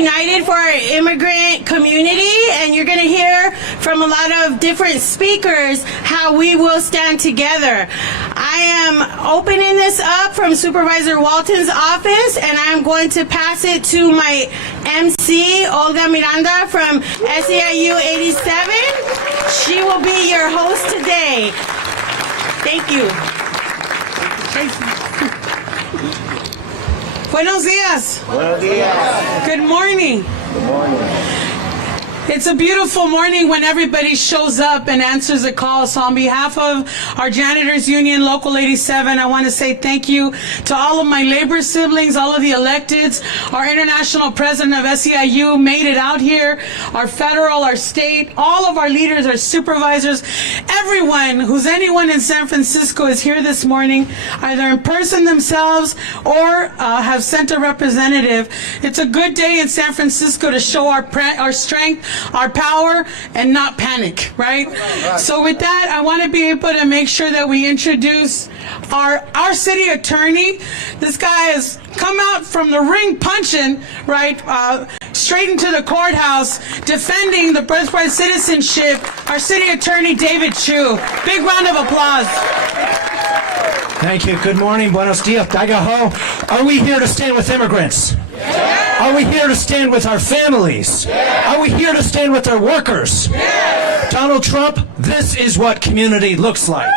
united for our immigrant community, and you're going to hear from a lot of different speakers how we will stand together. I am opening this up from Supervisor Walton's office, and I'm going to pass it to my MC, Olga Miranda from SEIU 87. She will be your host today. Thank you. Buenos dias. Buenos dias. Good morning. Good morning. It's a beautiful morning when everybody shows up and answers the call. So on behalf of our Janitors Union, Local 87, I want to say thank you to all of my labor siblings, all of the electeds, our international president of SEIU made it out here, our federal, our state, all of our leaders, our supervisors, everyone anyone in San Francisco is here this morning, either in person themselves or have sent a representative. It's a good day in San Francisco to show our strength, our power, and not panic, right? So with that, I want to be able to make sure that we introduce our city attorney. This guy has come out from the ring punching, right, straight into the courthouse, defending the birthright citizenship, our city attorney, David Chu. Big round of applause. Thank you. Good morning. Buenos dias. Dagaho. Are we here to stand with immigrants? Yeah. Are we here to stand with our families? Yeah. Are we here to stand with our workers? Yeah. Donald Trump, this is what community looks like.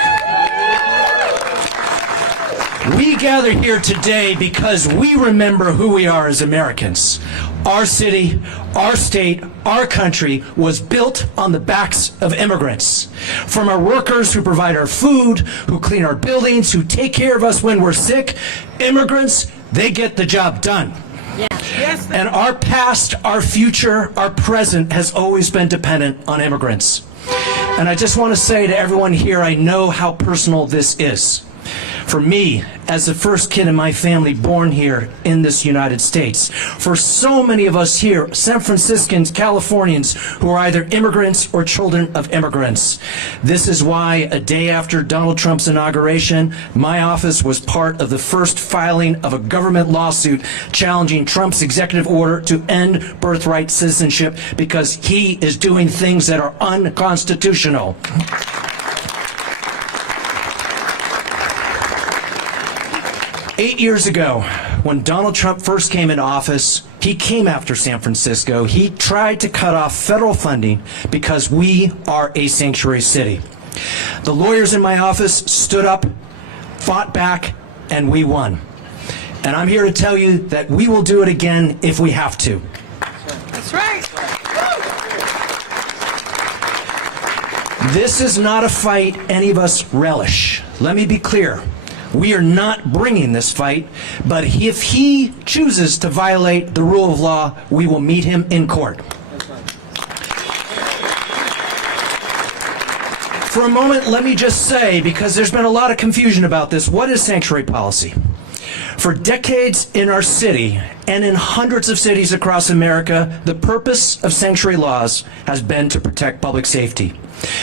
We gather here today because we remember who we are as Americans. Our city, our state, our country was built on the backs of immigrants. From our workers who provide our food, who clean our buildings, who take care of us when we're sick, immigrants, they get the job done. Yeah. Yes. And our past, our future, our present has always been dependent on immigrants. And I just want to say to everyone here, I know how personal this is. For me, as the first kid in my family born here in this United States, for so many of us here, San Franciscans, Californians, who are either immigrants or children of immigrants. This is why a day after Donald Trump's inauguration, my office was part of the first filing of a government lawsuit challenging Trump's executive order to end birthright citizenship because he is doing things that are unconstitutional. 8 years ago, when Donald Trump first came into office, he came after San Francisco. He tried to cut off federal funding because we are a sanctuary city. The lawyers in my office stood up, fought back, and we won. And I'm here to tell you that we will do it again if we have to. That's right. This is not a fight any of us relish. Let me be clear. We are not bringing this fight, but if he chooses to violate the rule of law, we will meet him in court. For a moment, let me just say, because there's been a lot of confusion about this, what is sanctuary policy? For decades in our city and in hundreds of cities across America, the purpose of sanctuary laws has been to protect public safety.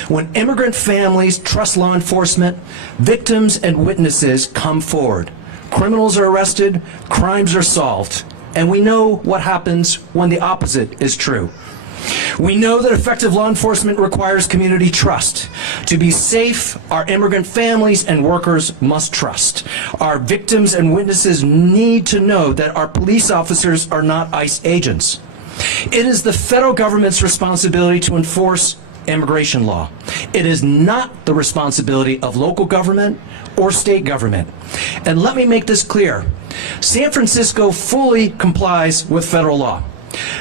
When immigrant families trust law enforcement, victims and witnesses come forward. Criminals are arrested, crimes are solved, and we know what happens when the opposite is true. We know that effective law enforcement requires community trust. To be safe, our immigrant families and workers must trust. Our victims and witnesses need to know that our police officers are not ICE agents. It is the federal government's responsibility to enforce immigration law. It is not the responsibility of local government or state government. And let me make this clear. San Francisco fully complies with federal law.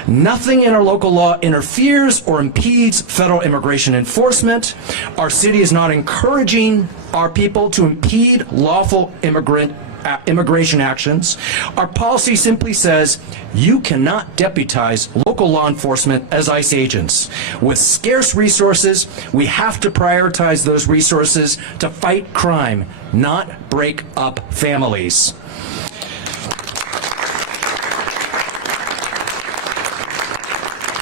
Nothing in our local law interferes or impedes federal immigration enforcement. Our city is not encouraging our people to impede lawful immigration actions. Our policy simply says you cannot deputize local law enforcement as ICE agents. With scarce resources, we have to prioritize those resources to fight crime, not break up families.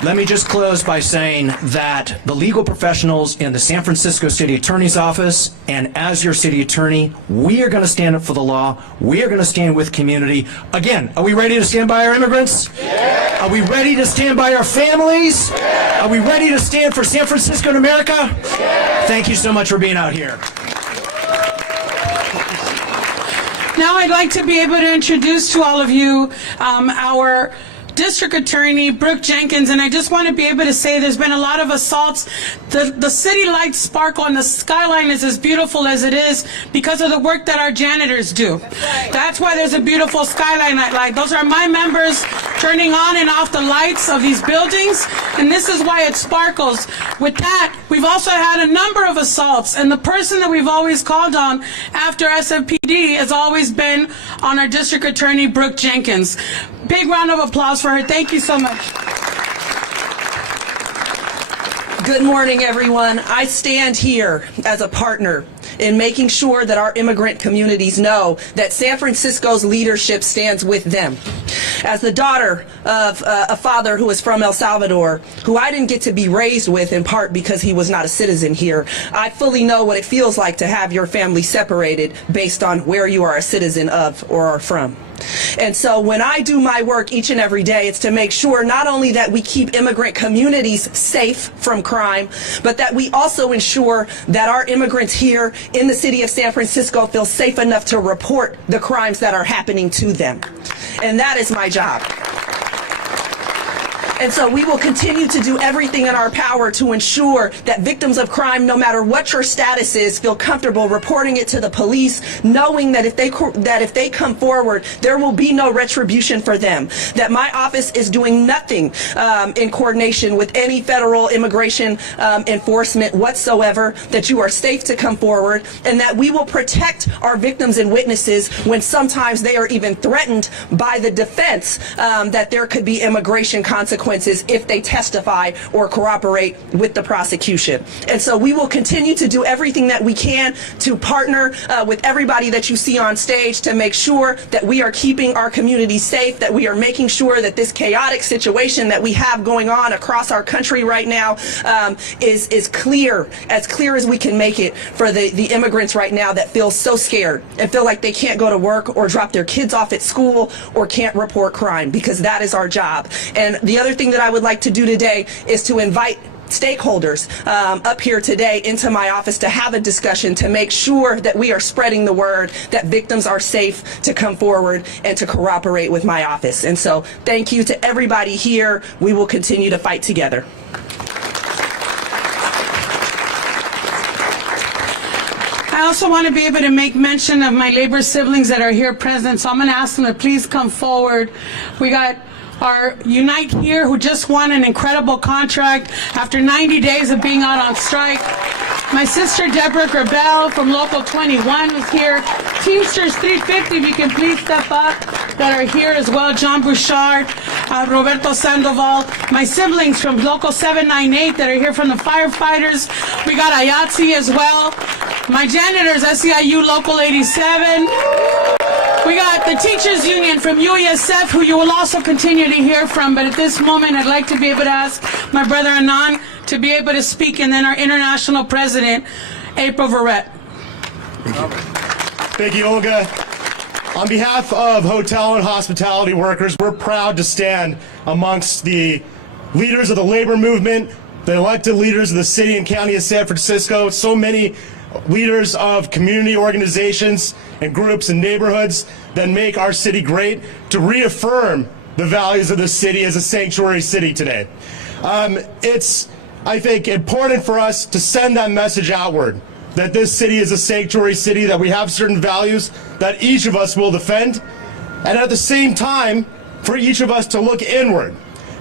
Let me just close by saying that the legal professionals in the San Francisco City Attorney's Office, and as your city attorney, we are going to stand up for the law. We are going to stand with community. Again, are we ready to stand by our immigrants? Yeah. Are we ready to stand by our families? Are we ready to stand for San Francisco and America? Thank you so much for being out here. Now I'd like to be able to introduce to all of you our District Attorney, Brooke Jenkins, and I just want to be able to say there's been a lot of assaults. The city lights sparkle and the skyline is as beautiful as it is because of the work that our janitors do. That's why there's a beautiful skyline light. Those are my members turning on and off the lights of these buildings, and this is why it sparkles. With that, we've also had a number of assaults, and the person that we've always called on after SFPD has always been on our District Attorney, Brooke Jenkins. Big round of applause for her. Thank you so much. Good morning, everyone. I stand here as a partner in making sure that our immigrant communities know that San Francisco's leadership stands with them. As the daughter of a father who is from El Salvador, who I didn't get to be raised with in part because he was not a citizen here, I fully know what it feels like to have your family separated based on where you are a citizen of or are from. And so when I do my work each and every day, it's to make sure not only that we keep immigrant communities safe from crime, but that we also ensure that our immigrants here in the city of San Francisco feel safe enough to report the crimes that are happening to them. And that is my job. And so we will continue to do everything in our power to ensure that victims of crime, no matter what your status is, feel comfortable reporting it to the police, knowing that if they come forward, there will be no retribution for them. That my office is doing nothing in coordination with any federal immigration enforcement whatsoever, that you are safe to come forward, and that we will protect our victims and witnesses when sometimes they are even threatened by the defense that there could be immigration consequences if they testify or cooperate with the prosecution. And so we will continue to do everything that we can to partner with everybody that you see on stage to make sure that we are keeping our community safe, that we are making sure that this chaotic situation that we have going on across our country right now is clear as we can make it for the immigrants right now that feel so scared and feel like they can't go to work or drop their kids off at school or can't report crime, because that is our job. And the other thing that I would like to do today is to invite stakeholders up here today into my office to have a discussion to make sure that we are spreading the word that victims are safe to come forward and to cooperate with my office. And so thank you to everybody here. We will continue to fight together. I also want to be able to make mention of my labor siblings that are here present, so I'm going to ask them to please come forward. We got our Unite Here, who just won an incredible contract after 90 days of being out on strike. My sister Deborah Gerbel from Local 21 is here. Teamsters 350, if you can please step up, that are here as well. John Bouchard, Roberto Sandoval. My siblings from Local 798 that are here from the firefighters. We got Ayatsi as well. My janitors, SEIU Local 87. We got the Teachers Union from UESF, who you will also continue to hear from, but at this moment I'd like to be able to ask my brother Anand to be able to speak, and then our international president, April Verrett. Thank you, Olga. On behalf of hotel and hospitality workers, we're proud to stand amongst the leaders of the labor movement, the elected leaders of the city and county of San Francisco, so many leaders of community organizations and groups and neighborhoods that make our city great, to reaffirm the values of the city as a sanctuary city today. It's, I think, important for us to send that message outward, that this city is a sanctuary city, that we have certain values that each of us will defend, and at the same time, for each of us to look inward,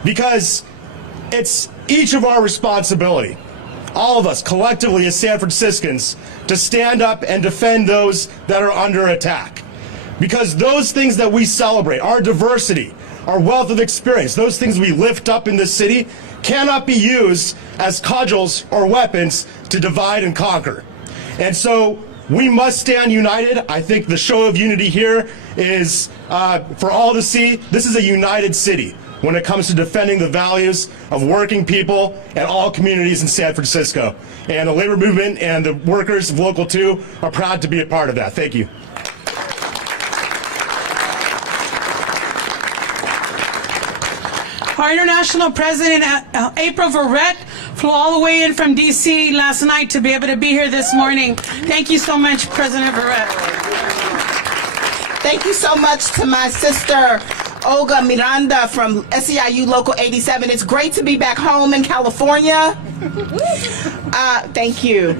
because it's each of our responsibility, all of us collectively as San Franciscans, to stand up and defend those that are under attack. Because those things that we celebrate, our diversity, our wealth of experience, those things we lift up in this city, cannot be used as cudgels or weapons to divide and conquer. And so we must stand united. I think the show of unity here is for all to see. This is a united city when it comes to defending the values of working people and all communities in San Francisco. And the labor movement and the workers of Local 2 are proud to be a part of that. Thank you. Our international president, April Verrett, flew all the way in from D.C. last night to be able to be here this morning. Thank you so much, President Verrett. Thank you so much to my sister, Olga Miranda from SEIU Local 87. It's great to be back home in California. Thank you.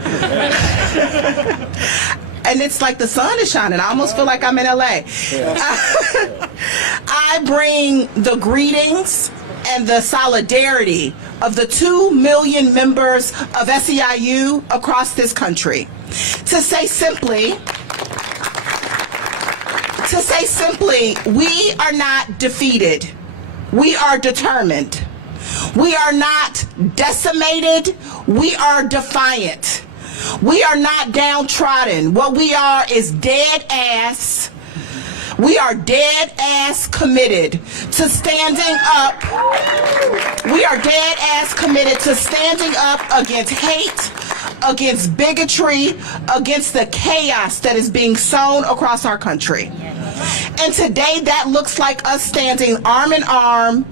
And it's like the sun is shining. I almost feel like I'm in LA. I bring the greetings and the solidarity of the 2 million members of SEIU across this country to say simply, we are not defeated. We are determined. We are not decimated. We are defiant. We are not downtrodden. What we are is dead ass. We are dead ass committed to standing up. We are dead ass committed to standing up against hate, against bigotry, against the chaos that is being sown across our country. And today that looks like us standing arm in arm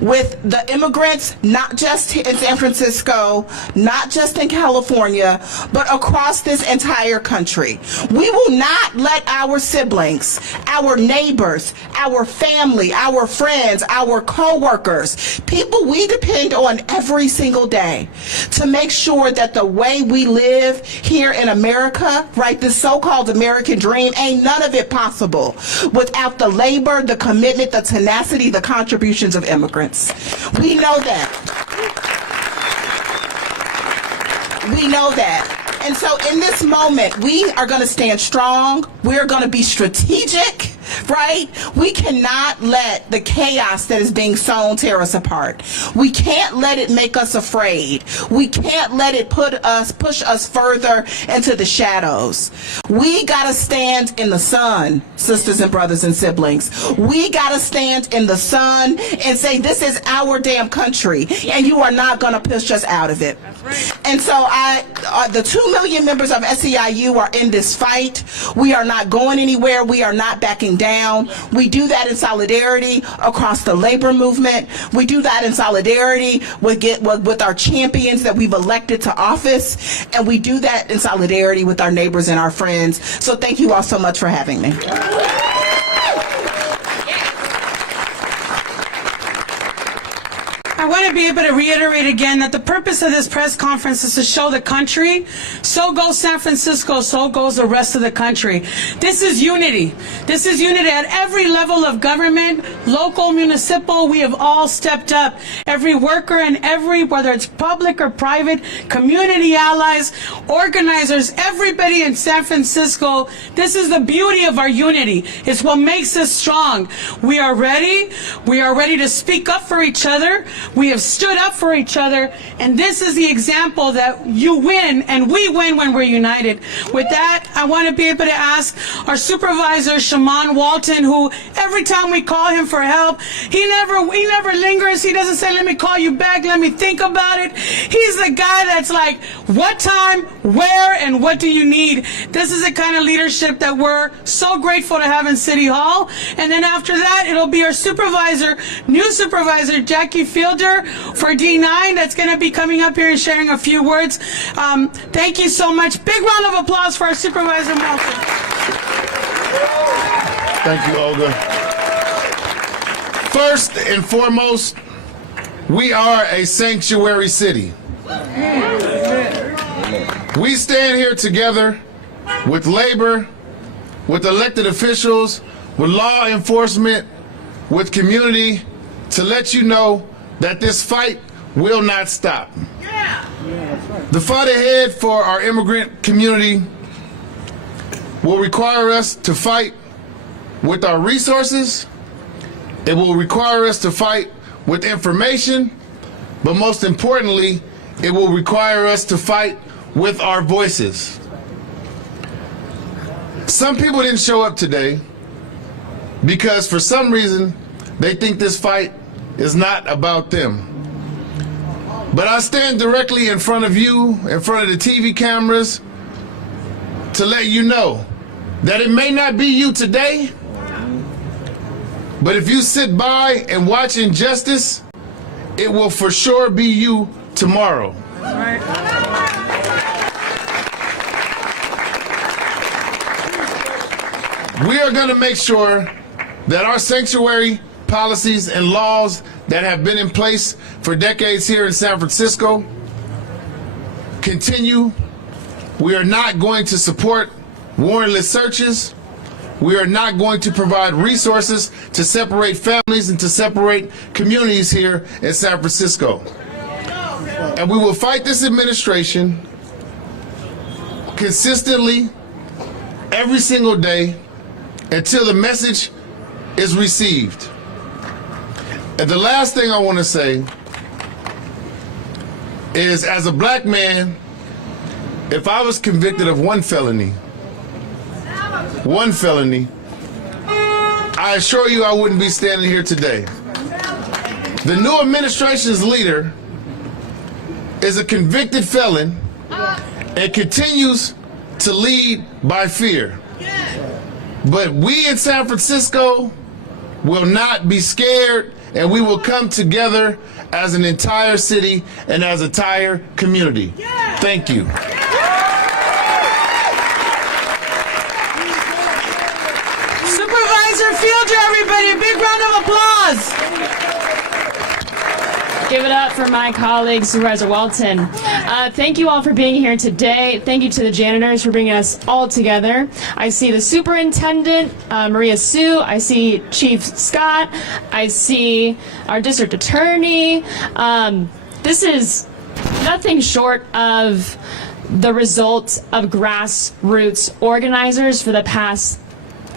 with the immigrants, not just in San Francisco, not just in California, but across this entire country. We will not let our siblings, our neighbors, our family, our friends, our co-workers, people we depend on every single day to make sure that the way we live here in America, right, this so-called American dream, ain't none of it possible without the labor, the commitment, the tenacity, the contributions of immigrants. We know that. We know that. And so in this moment, we are going to stand strong. We're going to be strategic, right? We cannot let the chaos that is being sown tear us apart. We can't let it make us afraid. We can't let it push us further into the shadows. We got to stand in the sun, sisters and brothers and siblings. We got to stand in the sun and say, this is our damn country, and you are not going to push us out of it. And so the 2 million members of SEIU are in this fight. We are not going anywhere. We are not backing down. We do that in solidarity across the labor movement. We do that in solidarity with our champions that we've elected to office. And we do that in solidarity with our neighbors and our friends. So thank you all so much for having me. I want to be able to reiterate again that the purpose of this press conference is to show the country, so goes San Francisco, so goes the rest of the country. This is unity. This is unity at every level of government, local, municipal. We have all stepped up. Every worker and whether it's public or private, community allies, organizers, everybody in San Francisco. This is the beauty of our unity. It's what makes us strong. We are ready. We are ready to speak up for each other. We have stood up for each other, and this is the example that you win and we win when we're united. With that, I want to be able to ask our supervisor, Shaman Walton, who every time we call him for help, he never lingers. He doesn't say, let me call you back, let me think about it. He's the guy that's like, what time, where, and what do you need? This is the kind of leadership that we're so grateful to have in City Hall. And then after that, it'll be our supervisor, new supervisor, Jackie Fielder for D9, that's going to be coming up here and sharing a few words. Thank you so much. Big round of applause for our supervisor, Malcolm. Thank you, Olga. First and foremost, we are a sanctuary city. We stand here together with labor, with elected officials, with law enforcement, with community to let you know that this fight will not stop. The fight ahead for our immigrant community will require us to fight with our resources. It will require us to fight with information, but most importantly, it will require us to fight with our voices. Some people didn't show up today because for some reason they think this fight is not about them. But I stand directly in front of you, in front of the TV cameras, to let you know that it may not be you today, but if you sit by and watch injustice it will for sure be you tomorrow. We are going to make sure that our sanctuary policies and laws that have been in place for decades here in San Francisco continue. We are not going to support warrantless searches. We are not going to provide resources to separate families and to separate communities here in San Francisco. And we will fight this administration consistently every single day until the message is received. And the last thing I want to say is, as a black man, if I was convicted of one felony, I assure you I wouldn't be standing here today. The new administration's leader is a convicted felon and continues to lead by fear. But we in San Francisco will not be scared, and we will come together as an entire city and as an entire community. Thank you. Supervisor Fielder, everybody, a big round of applause. Give it up for my colleague, Supervisor Walton. Thank you all for being here today. Thank you to the janitors for bringing us all together. I see the superintendent, Maria Sue. I see Chief Scott. I see our district attorney. This is nothing short of the result of grassroots organizers for the past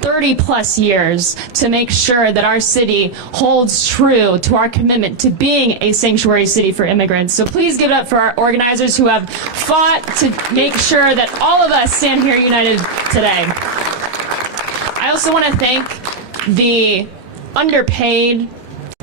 30 plus years to make sure that our city holds true to our commitment to being a sanctuary city for immigrants. So please give it up for our organizers who have fought to make sure that all of us stand here united today. I also want to thank the underpaid,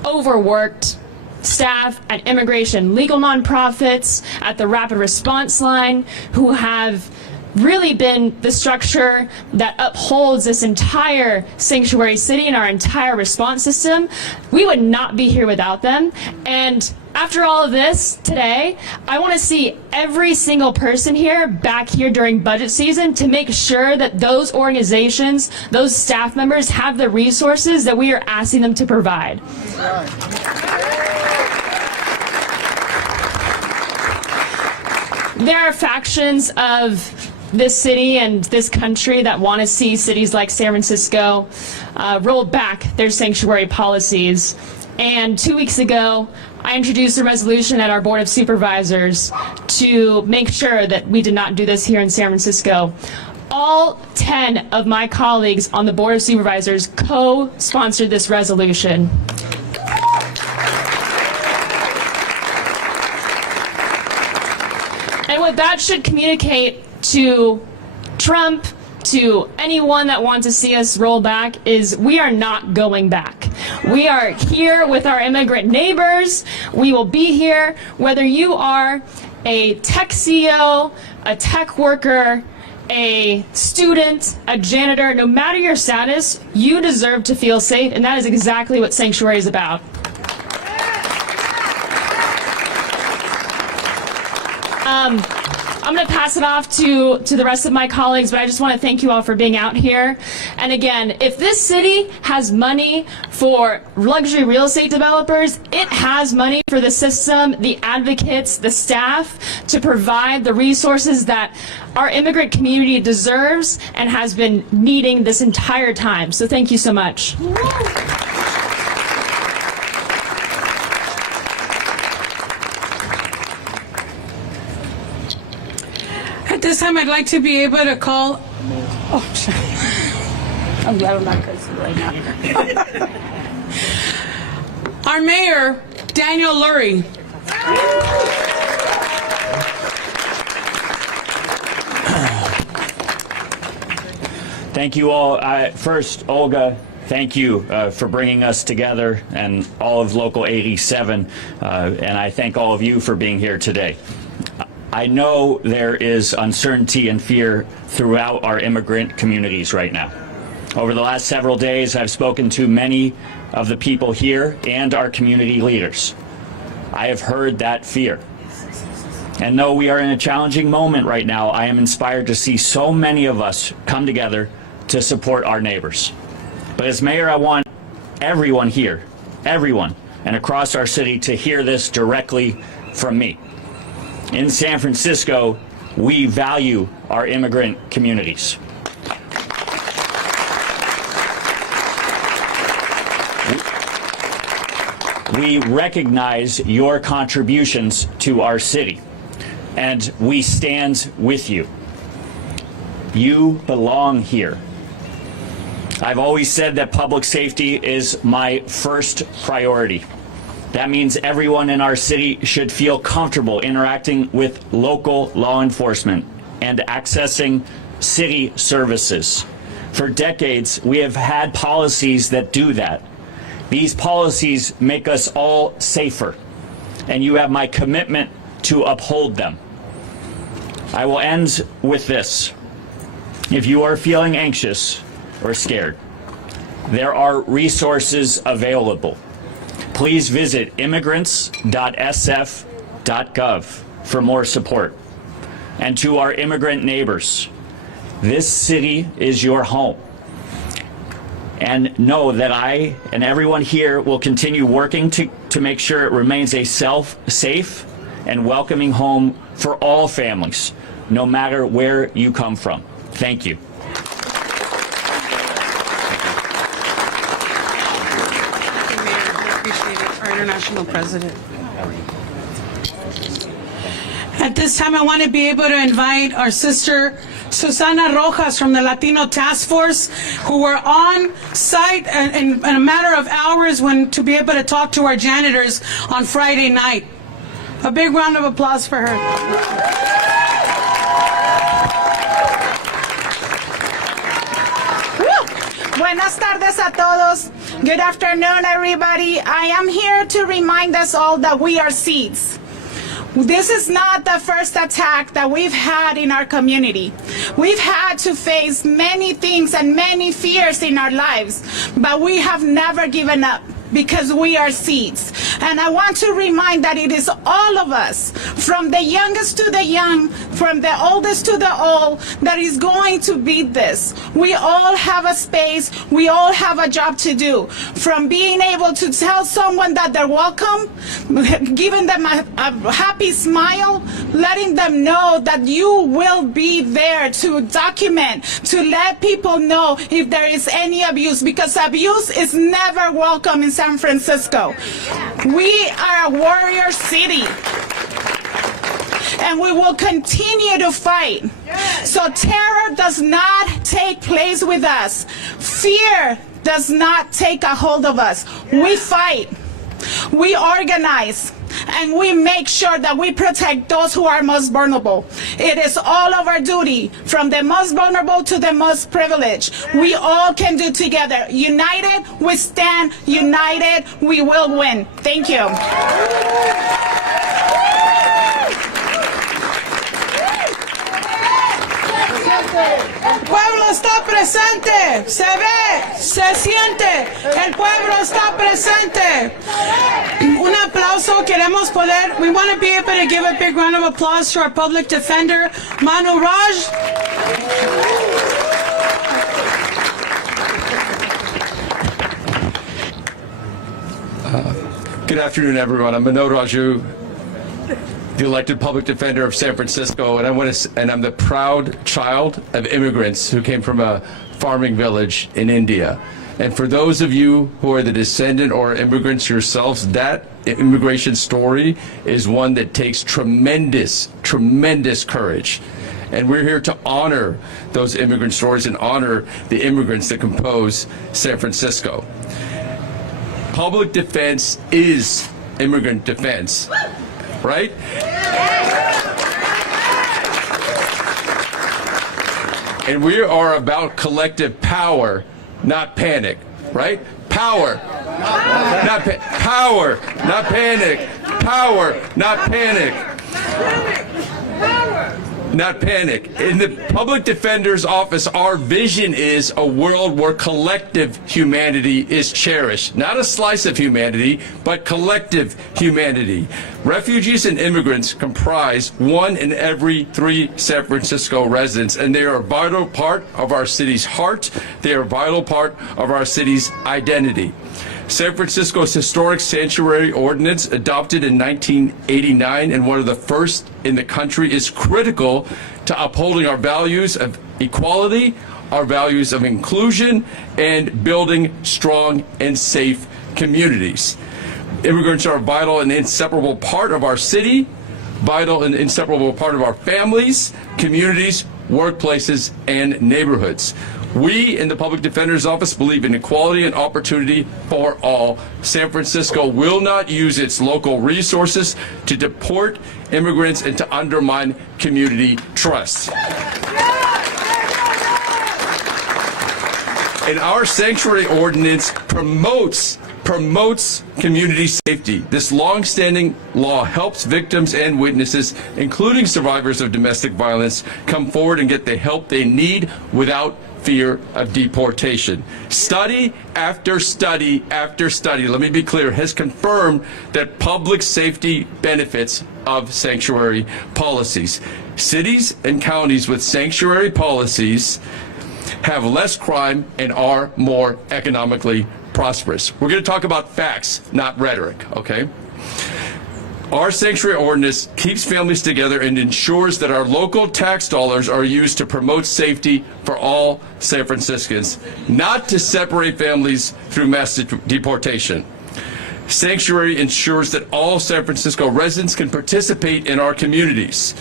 overworked staff at immigration legal nonprofits, at the rapid response line, who have really been the structure that upholds this entire sanctuary city and our entire response system. We would not be here without them. And after all of this today, I want to see every single person here back here during budget season to make sure that those organizations, those staff members have the resources that we are asking them to provide. There are factions of this city and this country that want to see cities like San Francisco roll back their sanctuary policies. And 2 weeks ago, I introduced a resolution at our Board of Supervisors to make sure that we did not do this here in San Francisco. All 10 of my colleagues on the Board of Supervisors co-sponsored this resolution. And what that should communicate to Trump, to anyone that wants to see us roll back, is we are not going back. We are here with our immigrant neighbors. We will be here whether you are a tech CEO, a tech worker, a student, a janitor. No matter your status, you deserve to feel safe, and that is exactly what Sanctuary is about. I'm going to pass it off to the rest of my colleagues, but I just want to thank you all for being out here. And again, if this city has money for luxury real estate developers, it has money for the system, the advocates, the staff to provide the resources that our immigrant community deserves and has been needing this entire time. So thank you so much. At this time, I'd like to be able to call. Oh, I'm glad I'm not cursing right now. Our mayor, Daniel Lurie. Thank you all. First, Olga, thank you for bringing us together, and all of Local 87, and I thank all of you for being here today. I know there is uncertainty and fear throughout our immigrant communities right now. Over the last several days, I've spoken to many of the people here and our community leaders. I have heard that fear. And though we are in a challenging moment right now, I am inspired to see so many of us come together to support our neighbors. But as mayor, I want everyone here, everyone, and across our city to hear this directly from me. In San Francisco, we value our immigrant communities. We recognize your contributions to our city, and we stand with you. You belong here. I've always said that public safety is my first priority. That means everyone in our city should feel comfortable interacting with local law enforcement and accessing city services. For decades, we have had policies that do that. These policies make us all safer, and you have my commitment to uphold them. I will end with this. If you are feeling anxious or scared, there are resources available. Please visit immigrants.sf.gov for more support. And to our immigrant neighbors, this city is your home. And know that I and everyone here will continue working to make sure it remains a safe and welcoming home for all families, no matter where you come from. Thank you. Our international president. At this time, I want to be able to invite our sister Susana Rojas from the Latino Task Force, who were on site in a matter of hours to be able to talk to our janitors on Friday night. A big round of applause for her. Buenas tardes a todos. Good afternoon, everybody. I am here to remind us all that we are seeds. This is not the first attack that we've had in our community. We've had to face many things and many fears in our lives, but we have never given up because we are seeds. And I want to remind that it is all of us, from the youngest to the young, from the oldest to the old, that is going to beat this. We all have a space, we all have a job to do. From being able to tell someone that they're welcome, giving them a happy smile, letting them know that you will be there to document, to let people know if there is any abuse, because abuse is never welcome in San Francisco. We are a warrior city, and we will continue to fight. So terror does not take place with us. Fear does not take a hold of us. We fight, we organize, and we make sure that we protect those who are most vulnerable. It is all of our duty, from the most vulnerable to the most privileged. We all can do together. United, we stand. United, we will win. Thank you. El pueblo está presente, se ve, se siente, el pueblo está presente. Un aplauso, queremos poder, we want to be able to give a big round of applause to our public defender, Manu Raj. Good afternoon, everyone. I'm Manoj Raju, the elected public defender of San Francisco, and I'm the proud child of immigrants who came from a farming village in India. And for those of you who are the descendant or immigrants yourselves, that immigration story is one that takes tremendous, tremendous courage. And we're here to honor those immigrant stories and honor the immigrants that compose San Francisco. Public defense is immigrant defense, right? And we are about collective power, not panic, right? Power, not power, not panic. Power, not panic. not panic. In the public defender's office, our vision is a world where collective humanity is cherished. Not a slice of humanity, but collective humanity. Refugees and immigrants comprise 1 in every 3 San Francisco residents, and they are a vital part of our city's heart. They are a vital part of our city's identity. San Francisco's historic sanctuary ordinance, adopted in 1989 and one of the first in the country, is critical to upholding our values of equality, our values of inclusion, and building strong and safe communities. Immigrants are a vital and inseparable part of our city, vital and inseparable part of our families, communities, workplaces, and neighborhoods. We in the Public Defender's Office believe in equality and opportunity for all. San Francisco will not use its local resources to deport immigrants and to undermine community trust. And our sanctuary ordinance promotes community safety. This long-standing law helps victims and witnesses, including survivors of domestic violence, come forward and get the help they need without fear of deportation. Study after study after study, let me be clear, has confirmed that public safety benefits of sanctuary policies. Cities and counties with sanctuary policies have less crime and are more economically prosperous. We're going to talk about facts, not rhetoric, okay? Our sanctuary ordinance keeps families together and ensures that our local tax dollars are used to promote safety for all San Franciscans, not to separate families through mass deportation. Sanctuary ensures that all San Francisco residents can participate in our communities.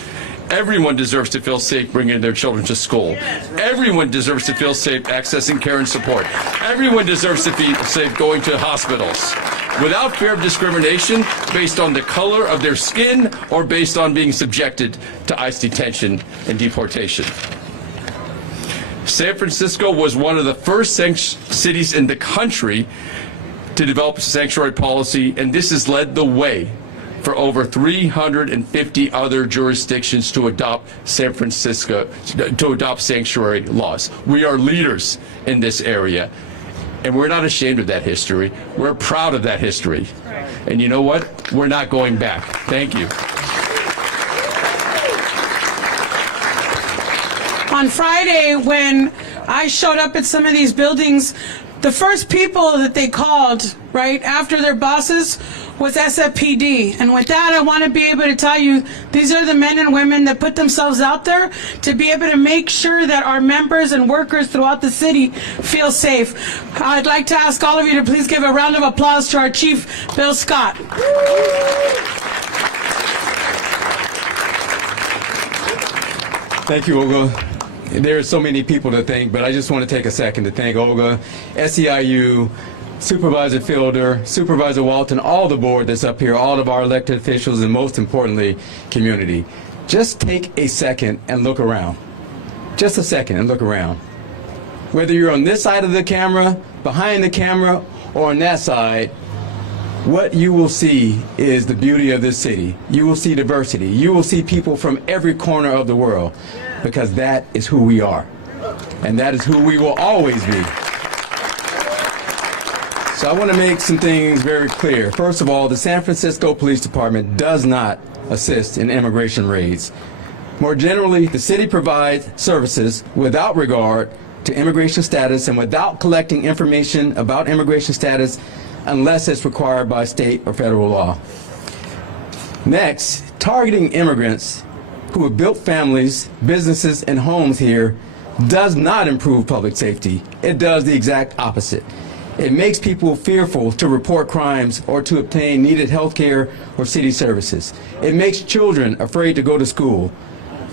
Everyone deserves to feel safe bringing their children to school. Everyone deserves to feel safe accessing care and support. Everyone deserves to feel safe going to hospitals without fear of discrimination based on the color of their skin or based on being subjected to ICE detention and deportation. San Francisco was one of the first cities in the country to develop a sanctuary policy, and this has led the way for over 350 other jurisdictions to adopt sanctuary laws. We are leaders in this area, and we're not ashamed of that history. We're proud of that history. And you know what? We're not going back. Thank you. On Friday, when I showed up at some of these buildings, the first people that they called, right, after their bosses was SFPD. And with that, I want to be able to tell you, these are the men and women that put themselves out there to be able to make sure that our members and workers throughout the city feel safe. I'd like to ask all of you to please give a round of applause to our Chief, Bill Scott. Thank you, Olga. There are so many people to thank, but I just want to take a second to thank Olga, SEIU, Supervisor Fielder, Supervisor Walton, all the board that's up here, all of our elected officials, and most importantly, community. Just take a second and look around. Just a second and look around. Whether you're on this side of the camera, behind the camera, or on that side, what you will see is the beauty of this city. You will see diversity. You will see people from every corner of the world, because that is who we are. And that is who we will always be. So I want to make some things very clear. First of all, the San Francisco Police Department does not assist in immigration raids. More generally, the city provides services without regard to immigration status and without collecting information about immigration status unless it's required by state or federal law. Next, targeting immigrants who have built families, businesses, and homes here does not improve public safety. It does the exact opposite. It makes people fearful to report crimes or to obtain needed health care or city services. It makes children afraid to go to school,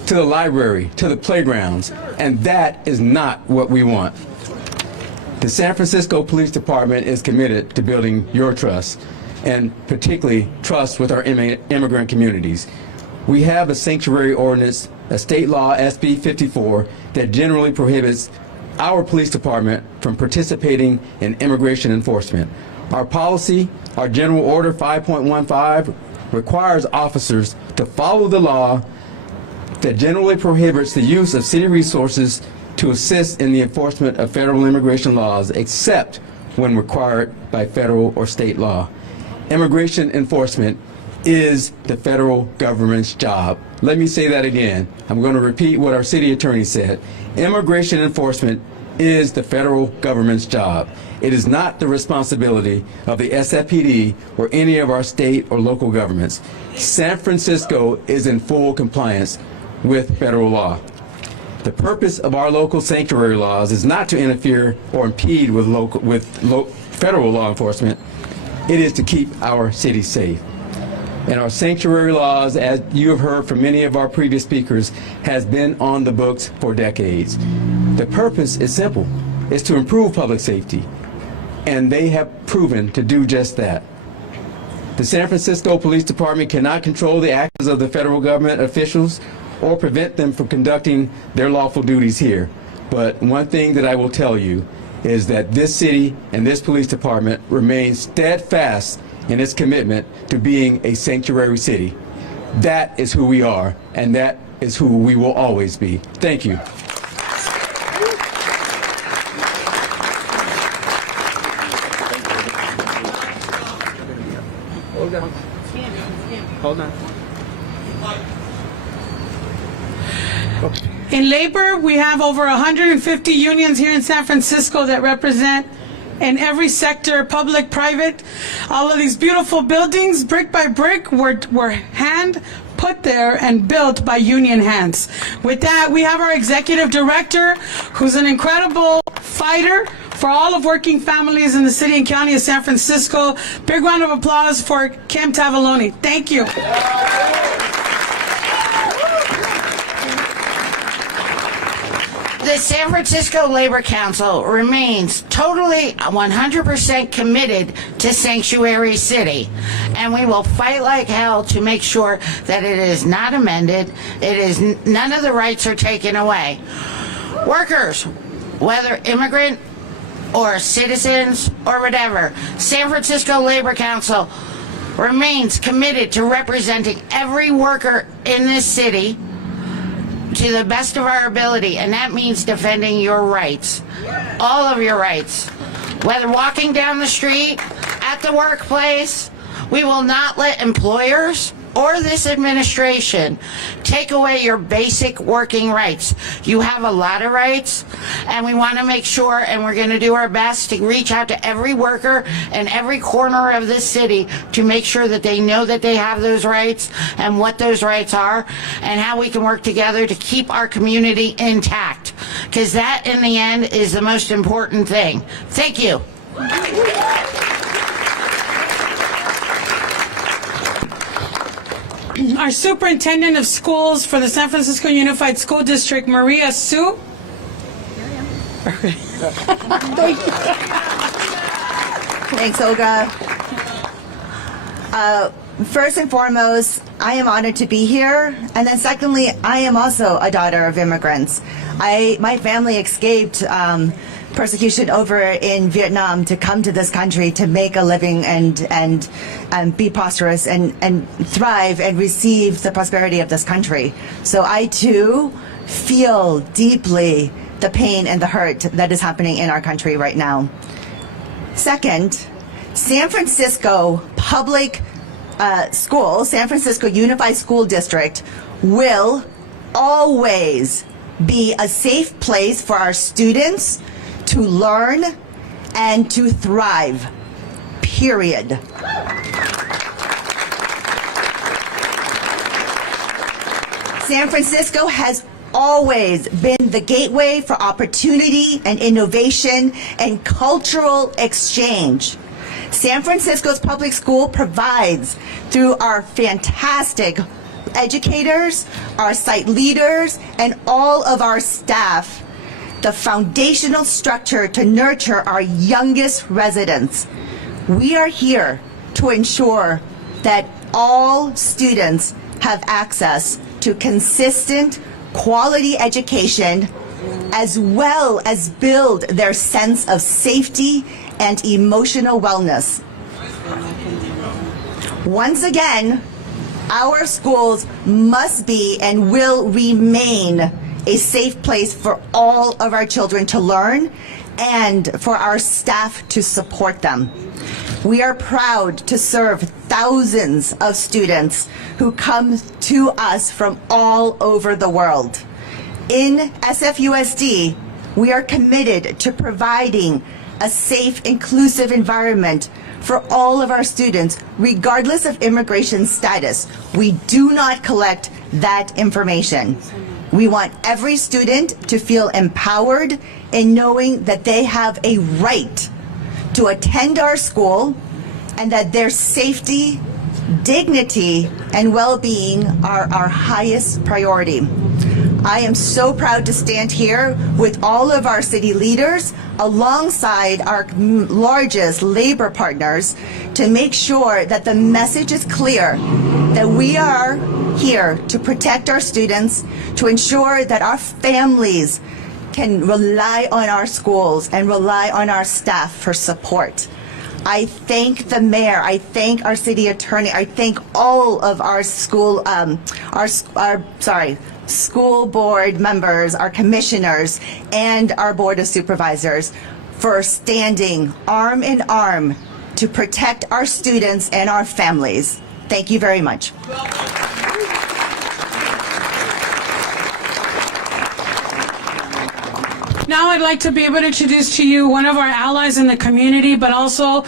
to the library, to the playgrounds, and that is not what we want. The San Francisco Police Department is committed to building your trust, and particularly trust with our immigrant communities. We have a sanctuary ordinance, a state law, SB 54, that generally prohibits our police department from participating in immigration enforcement. Our policy, our General Order 5.15, requires officers to follow the law, that generally prohibits the use of city resources to assist in the enforcement of federal immigration laws except when required by federal or state law. Immigration enforcement is the federal government's job. Let me say that again. I'm going to repeat what our city attorney said. Immigration enforcement is the federal government's job. It is not the responsibility of the SFPD or any of our state or local governments. San Francisco is in full compliance with federal law. The purpose of our local sanctuary laws is not to interfere or impede with federal law enforcement. It is to keep our city safe. And our sanctuary laws, as you have heard from many of our previous speakers, has been on the books for decades. The purpose is simple. It's to improve public safety. And they have proven to do just that. The San Francisco Police Department cannot control the actions of the federal government officials or prevent them from conducting their lawful duties here. But one thing that I will tell you is that this city and this police department remains steadfast in its commitment to being a sanctuary city. That is who we are, and that is who we will always be. Thank you. Hold on. In labor, we have over 150 unions here in San Francisco that represent in every sector, public, private. All of these beautiful buildings, brick by brick, were hand put there and built by union hands. With that, we have our executive director, who's an incredible fighter for all of working families in the city and county of San Francisco. Big round of applause for Kim Tavallone. Thank you. The San Francisco Labor Council remains totally 100% committed to Sanctuary City, and we will fight like hell to make sure that it is not amended, none of the rights are taken away. Workers, whether immigrant or citizens or whatever, San Francisco Labor Council remains committed to representing every worker in this city to the best of our ability, and that means defending your rights, all of your rights. Whether walking down the street, at the workplace, we will not let employers or this administration take away your basic working rights. You have a lot of rights, and we want to make sure, and we're going to do our best to reach out to every worker in every corner of this city to make sure that they know that they have those rights and what those rights are and how we can work together to keep our community intact, because that in the end is the most important thing. Thank you. Our superintendent of schools for the San Francisco Unified School District, Maria Sue. Thanks, Olga. First and foremost, I am honored to be here. And then secondly, I am also a daughter of immigrants. My family escaped persecution over in Vietnam to come to this country to make a living and be prosperous and thrive and receive the prosperity of this country. So I too feel deeply the pain and the hurt that is happening in our country right now. Second, San Francisco Public School, San Francisco Unified School District will always be a safe place for our students to learn and to thrive, period. San Francisco has always been the gateway for opportunity and innovation and cultural exchange. San Francisco's public school provides, through our fantastic educators, our site leaders, and all of our staff, the foundational structure to nurture our youngest residents. We are here to ensure that all students have access to consistent, quality education, as well as build their sense of safety and emotional wellness. Once again, Our schools must be and will remain a safe place for all of our children to learn and for our staff to support them. We are proud to serve thousands of students who come to us from all over the world. In SFUSD, we are committed to providing a safe, inclusive environment for all of our students, regardless of immigration status. We do not collect that information. We want every student to feel empowered in knowing that they have a right to attend our school and that their safety, dignity, and well-being are our highest priority. I am so proud to stand here with all of our city leaders alongside our largest labor partners to make sure that the message is clear that we are here to protect our students, to ensure that our families can rely on our schools and rely on our staff for support. I thank the mayor, I thank our city attorney, I thank all of our school board members, our commissioners, and our board of supervisors for standing arm in arm to protect our students and our families. Thank you very much. Now I'd like to be able to introduce to you one of our allies in the community, but also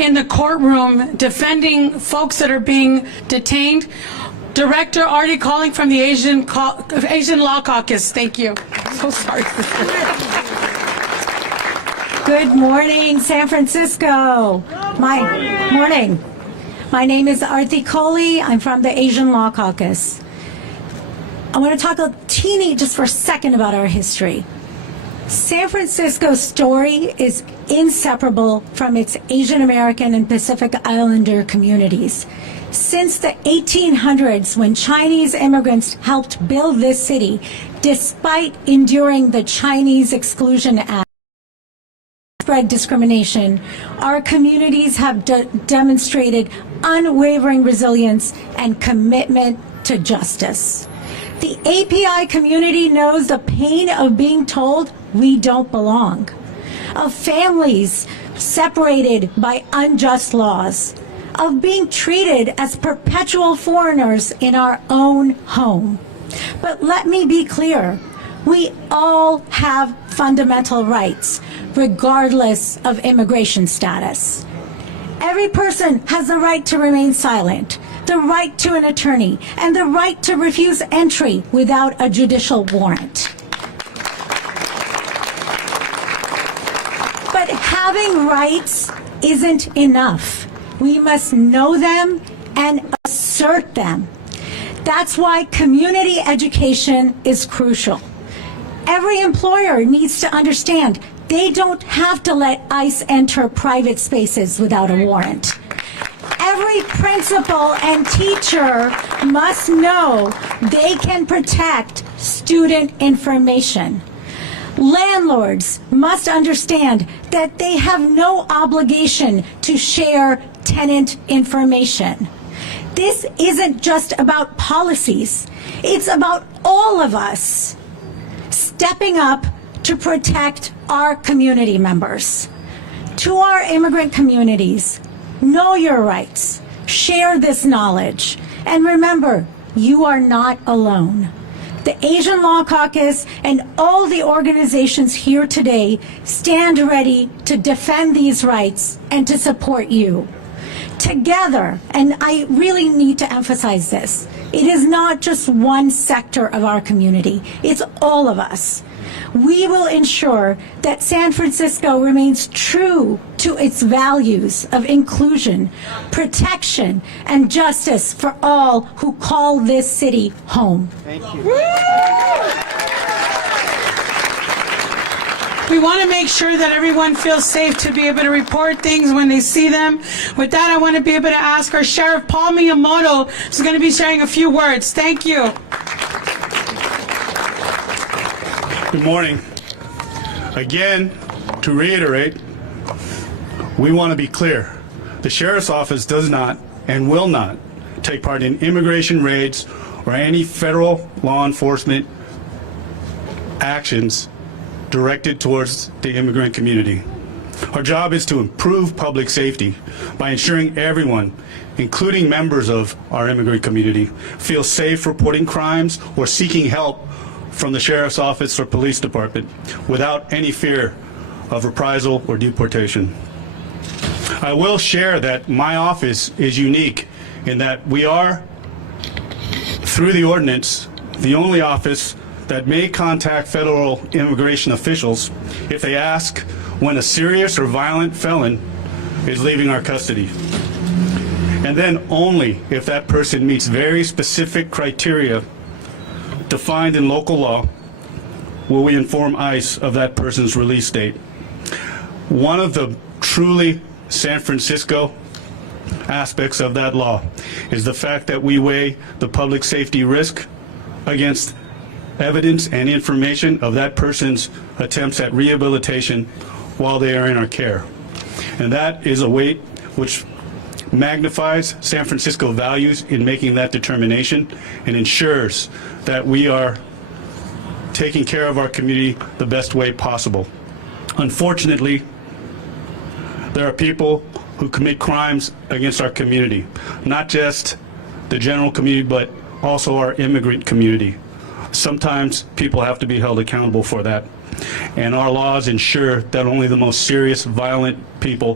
in the courtroom defending folks that are being detained. Director Artie Calling from the Asian Law Caucus. Thank you. So sorry. Good morning, San Francisco. Morning. My name is Arti Kohli. I'm from the Asian Law Caucus. I want to talk just for a second about our history. San Francisco's story is inseparable from its Asian American and Pacific Islander communities. Since the 1800s, when Chinese immigrants helped build this city, despite enduring the Chinese Exclusion Act, spread discrimination, our communities have demonstrated unwavering resilience and commitment to justice. The API community knows the pain of being told we don't belong, of families separated by unjust laws, of being treated as perpetual foreigners in our own home. But let me be clear, we all have fundamental rights, regardless of immigration status. Every person has the right to remain silent, the right to an attorney, and the right to refuse entry without a judicial warrant. But having rights isn't enough. We must know them and assert them. That's why community education is crucial. Every employer needs to understand they don't have to let ICE enter private spaces without a warrant. Every principal and teacher must know they can protect student information. Landlords must understand that they have no obligation to share tenant information. This isn't just about policies. It's about all of us stepping up to protect our community members. To our immigrant communities, know your rights, share this knowledge, and remember, you are not alone. The Asian Law Caucus and all the organizations here today stand ready to defend these rights and to support you. Together, and I really need to emphasize this, it is not just one sector of our community, it's all of us. We will ensure that San Francisco remains true to its values of inclusion, protection, and justice for all who call this city home. Thank you. We want to make sure that everyone feels safe to be able to report things when they see them. With that, I want to be able to ask our Sheriff Paul Miyamoto, who's going to be sharing a few words. Thank you. Good morning. Again, to reiterate, we want to be clear. The Sheriff's Office does not and will not take part in immigration raids or any federal law enforcement actions directed towards the immigrant community. Our job is to improve public safety by ensuring everyone, including members of our immigrant community, feel safe reporting crimes or seeking help from the sheriff's office or police department without any fear of reprisal or deportation. I will share that my office is unique in that we are, through the ordinance, the only office that may contact federal immigration officials if they ask when a serious or violent felon is leaving our custody. And then only if that person meets very specific criteria defined in local law will we inform ICE of that person's release date. One of the truly San Francisco aspects of that law is the fact that we weigh the public safety risk against evidence and information of that person's attempts at rehabilitation while they are in our care. And that is a weight which magnifies San Francisco values in making that determination and ensures that we are taking care of our community the best way possible. Unfortunately, there are people who commit crimes against our community, not just the general community, but also our immigrant community. Sometimes people have to be held accountable for that. And our laws ensure that only the most serious, violent people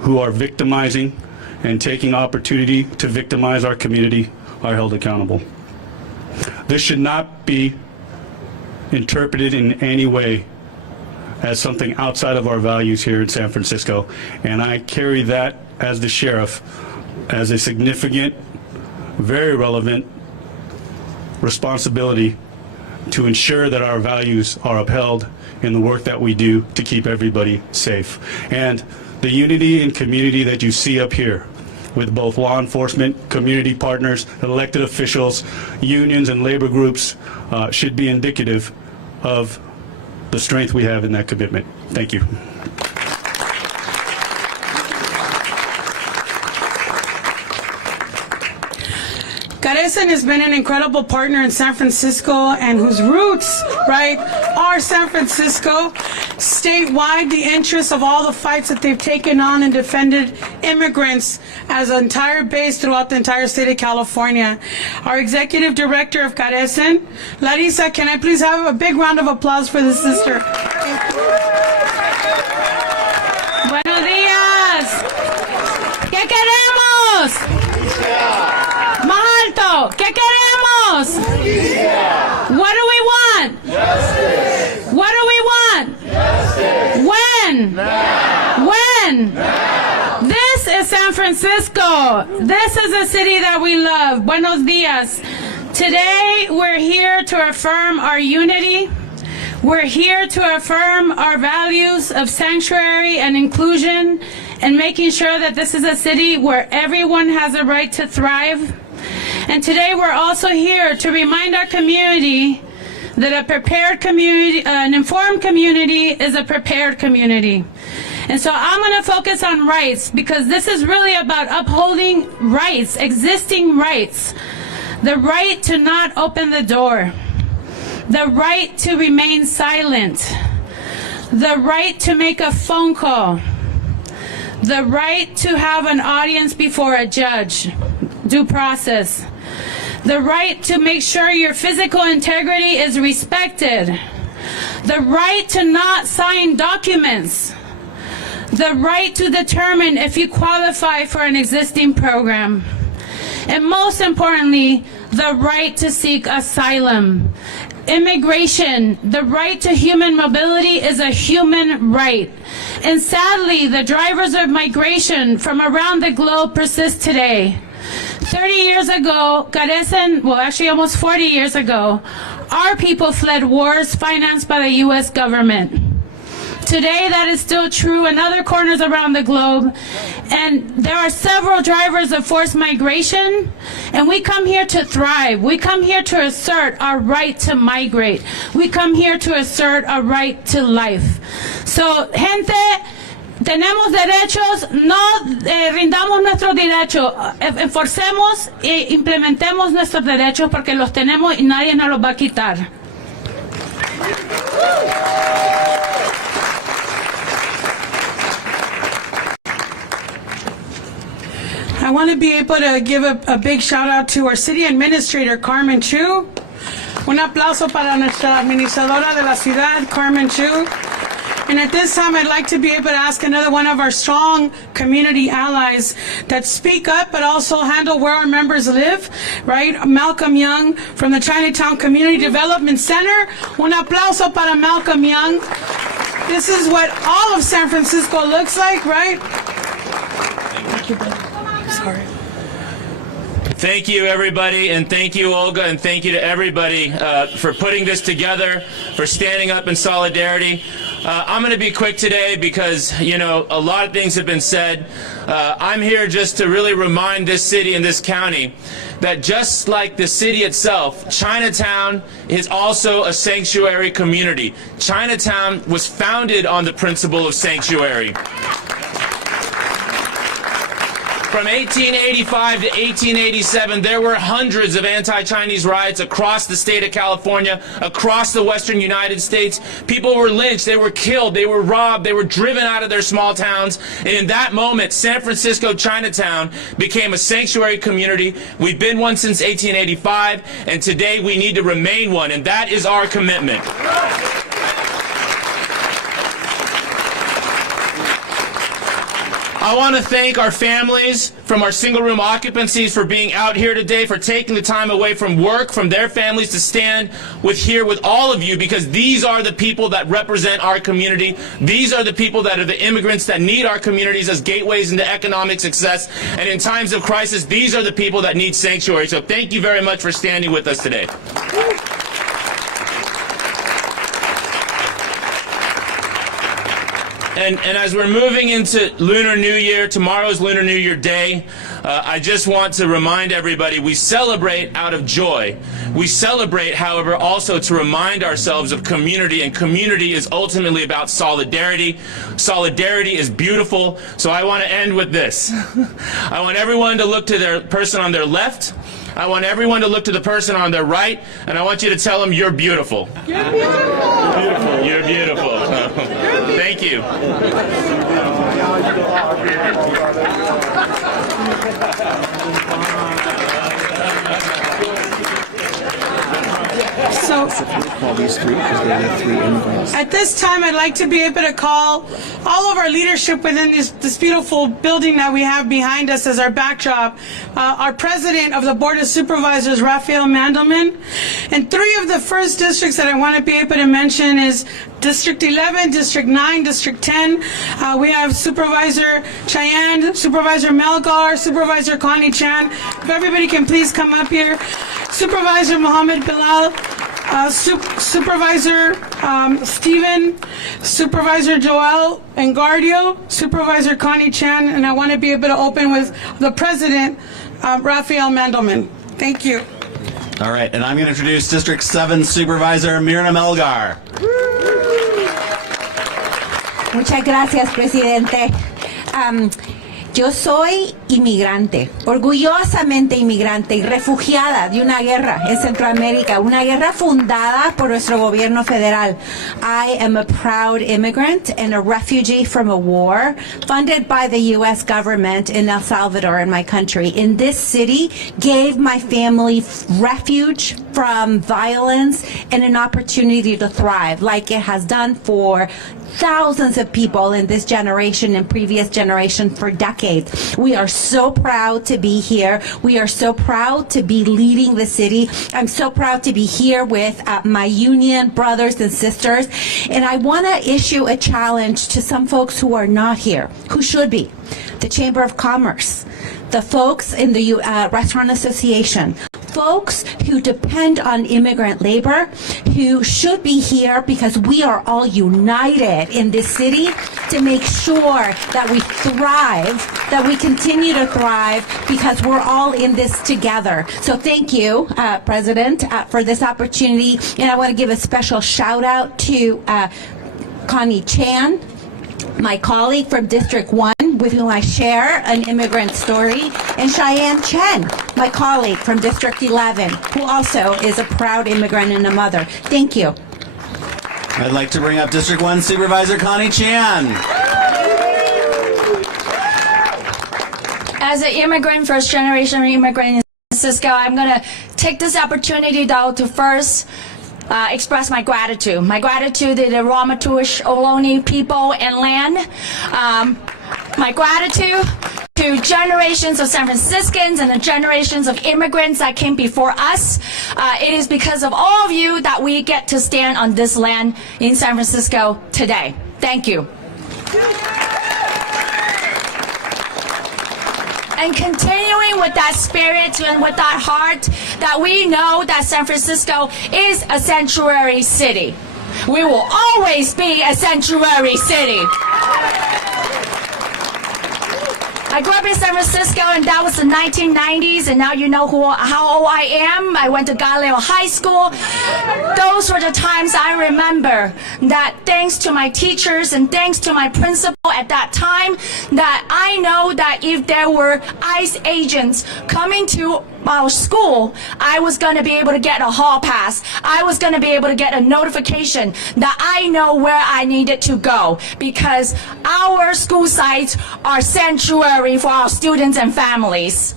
who are victimizing and taking opportunity to victimize our community are held accountable. This should not be interpreted in any way as something outside of our values here in San Francisco. And I carry that as the sheriff as a significant, very relevant responsibility to ensure that our values are upheld in the work that we do to keep everybody safe. And the unity and community that you see up here with both law enforcement, community partners, elected officials, unions, and labor groups should be indicative of the strength we have in that commitment. Thank you. Carecen has been an incredible partner in San Francisco and whose roots, right, are San Francisco. Statewide, the interests of all the fights that they've taken on and defended immigrants as an entire base throughout the entire state of California. Our executive director of Carecen, Larissa, can I please have a big round of applause for this sister? Buenos días. ¿Qué queremos? Más alto. ¿Qué queremos? What do we want? Justice. What do we want? Justice. When? Now. When? Now. This is San Francisco. This is a city that we love. Buenos días. Today we're here to affirm our unity. We're here to affirm our values of sanctuary and inclusion and making sure that this is a city where everyone has a right to thrive. And today we're also here to remind our community that a prepared community, an informed community is a prepared community. And so I'm going to focus on rights because this is really about upholding rights, existing rights. The right to not open the door. The right to remain silent. The right to make a phone call. The right to have an audience before a judge. Due process. The right to make sure your physical integrity is respected. The right to not sign documents. The right to determine if you qualify for an existing program. And most importantly, the right to seek asylum. Immigration, the right to human mobility is a human right. And sadly, the drivers of migration from around the globe persist today. 30 years ago, Carecen, well actually almost 40 years ago, our people fled wars financed by the U.S. government. Today that is still true in other corners around the globe, and there are several drivers of forced migration, and we come here to thrive. We come here to assert our right to migrate. We come here to assert our right to life. So, gente, tenemos derechos, no rindamos nuestros derechos, enforcemos e implementemos nuestros derechos porque los tenemos y nadie nos los va a quitar. I want to be able to give a big shout out to our city administrator, Carmen Chu. Un aplauso para nuestra administradora de la ciudad, Carmen Chu. And at this time, I'd like to be able to ask another one of our strong community allies that speak up but also handle where our members live, right? Malcolm Young from the Chinatown Community Development Center. Un aplauso para Malcolm Young. This is what all of San Francisco looks like, right? Thank you, brother. Sorry. Thank you, everybody, and thank you, Olga, and thank you to everybody for putting this together, for standing up in solidarity. I'm going to be quick today because, you know, a lot of things have been said. I'm here just to really remind this city and this county that just like the city itself, Chinatown is also a sanctuary community. Chinatown was founded on the principle of sanctuary. From 1885 to 1887, there were hundreds of anti-Chinese riots across the state of California, across the western United States. People were lynched, they were killed, they were robbed, they were driven out of their small towns. And in that moment, San Francisco Chinatown became a sanctuary community. We've been one since 1885, and today we need to remain one, and that is our commitment. I want to thank our families from our single room occupancies for being out here today, for taking the time away from work, from their families to stand here with all of you, because these are the people that represent our community. These are the people that are the immigrants that need our communities as gateways into economic success. And in times of crisis, these are the people that need sanctuary. So thank you very much for standing with us today. And as we're moving into Lunar New Year, tomorrow's Lunar New Year Day, I just want to remind everybody we celebrate out of joy. We celebrate, however, also to remind ourselves of community, and community is ultimately about solidarity. Solidarity is beautiful, so I want to end with this. I want everyone to look to their person on their left. I want everyone to look to the person on their right, and I want you to tell them you're beautiful. You're beautiful. You're beautiful. Thank you. So, at this time, I'd like to be able to call all of our leadership within this beautiful building that we have behind us as our backdrop. Our president of the Board of Supervisors, Raphael Mandelman. And three of the first districts that I want to be able to mention is District 11, District 9, District 10. We have Supervisor Cheyenne, Supervisor Melgar, Supervisor Connie Chan. If everybody can please come up here. Supervisor Mohammed Bilal, Supervisor Stephen, Supervisor Joel Engardio, Supervisor Connie Chan, and I want to be able to open with the President, Raphael Mandelman. Thank you. All right, and I'm going to introduce District 7 Supervisor Mirna Melgar. Muchas gracias, presidente. Yo soy inmigrante, orgullosamente inmigrante y refugiada de una guerra en Centroamérica, una guerra fundada por nuestro gobierno federal. I am a proud immigrant and a refugee from a war funded by the U.S. government in El Salvador, in my country. In this city, gave my family refuge from violence and an opportunity to thrive, like it has done for thousands of people in this generation and previous generation for decades. We are so proud to be here. We are so proud to be leading the city. I'm so proud to be here with my union brothers and sisters. And I want to issue a challenge to some folks who are not here, who should be. The Chamber of Commerce, the folks in the Restaurant Association, folks who depend on immigrant labor, who should be here because we are all united in this city to make sure that we thrive, that we continue to thrive, because we're all in this together. So thank you, President, for this opportunity. And I want to give a special shout out to Connie Chan, my colleague from District 1, with whom I share an immigrant story, and Cheyenne Chen, my colleague from District 11, who also is a proud immigrant and a mother. Thank you. I'd like to bring up District 1 Supervisor Connie Chan. As an immigrant, first-generation immigrant in San Francisco, I'm going to take this opportunity, though, to first express my gratitude. My gratitude to the Ramaytush Ohlone people and land. My gratitude to generations of San Franciscans and the generations of immigrants that came before us. It is because of all of you that we get to stand on this land in San Francisco today. Thank you. And continuing with that spirit and with that heart, that we know that San Francisco is a sanctuary city. We will always be a sanctuary city. I grew up in San Francisco, and that was the 1990s, and now you know how old I am. I went to Galileo High School. Those were the times I remember that thanks to my teachers and thanks to my principal at that time, that I know that if there were ICE agents coming to our school, I was going to be able to get a hall pass. I was going to be able to get a notification that I know where I needed to go, because our school sites are sanctuary for our students and families.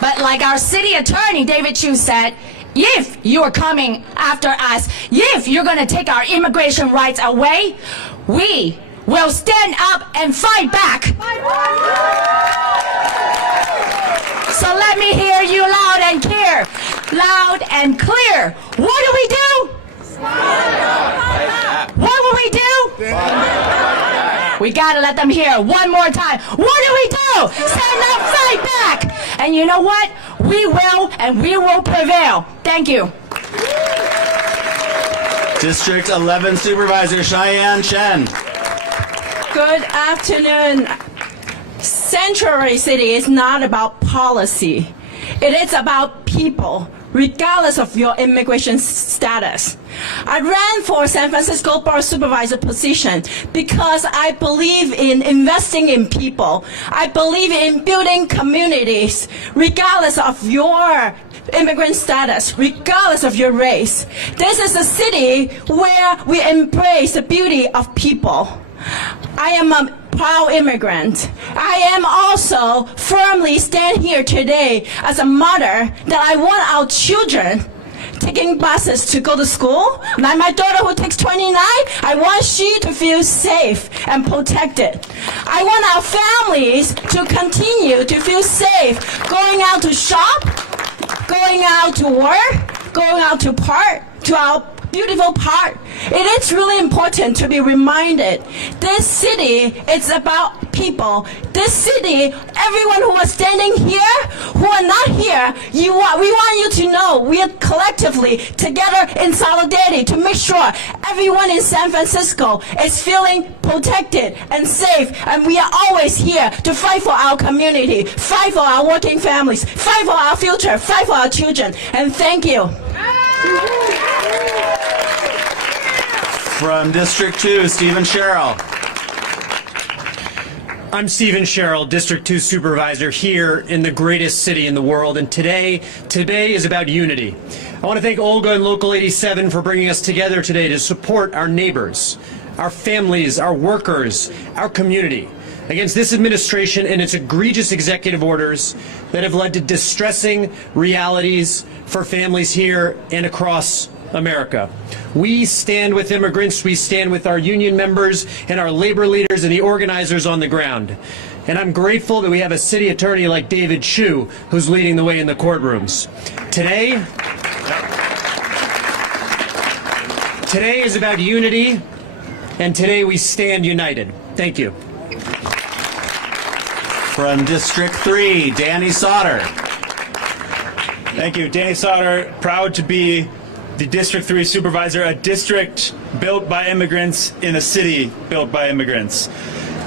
But like our city attorney, David Chu, said, if you're coming after us, if you're going to take our immigration rights away, we will stand up and fight back. So let me hear you loud and clear. Loud and clear. What do we do? What will we do? We gotta let them hear one more time. What do we do? Stand up, fight back. And you know what? We will, and we will prevail. Thank you. District 11 Supervisor Cheyenne Chen. Good afternoon. Sanctuary City is not about policy. It is about people, regardless of your immigration status. I ran for San Francisco Board Supervisor position because I believe in investing in people. I believe in building communities, regardless of your immigrant status, regardless of your race. This is a city where we embrace the beauty of people. I am a proud immigrant. I am also firmly stand here today as a mother that I want our children taking buses to go to school. Like my daughter who takes 29, I want she to feel safe and protected. I want our families to continue to feel safe going out to shop, going out to work, going out to park, to our beautiful park. It is really important to be reminded this city is about people. This city, everyone who is standing here, who are not here, we want you to know we are collectively together in solidarity to make sure everyone in San Francisco is feeling protected and safe, and we are always here to fight for our community, fight for our working families, fight for our future, fight for our children. And thank you. From District 2, Stephen Sherrill. I'm Stephen Sherrill, District 2 Supervisor here in the greatest city in the world, and today is about unity. I want to thank Olga and Local 87 for bringing us together today to support our neighbors, our families, our workers, our community against this administration and its egregious executive orders that have led to distressing realities for families here and across America. We stand with immigrants, we stand with our union members and our labor leaders and the organizers on the ground. And I'm grateful that we have a city attorney like David Chu who's leading the way in the courtrooms. Today is about unity, and today we stand united. Thank you. From District 3, Danny Sauter. Thank you. Danny Sauter, proud to be the District 3 Supervisor, a district built by immigrants in a city built by immigrants.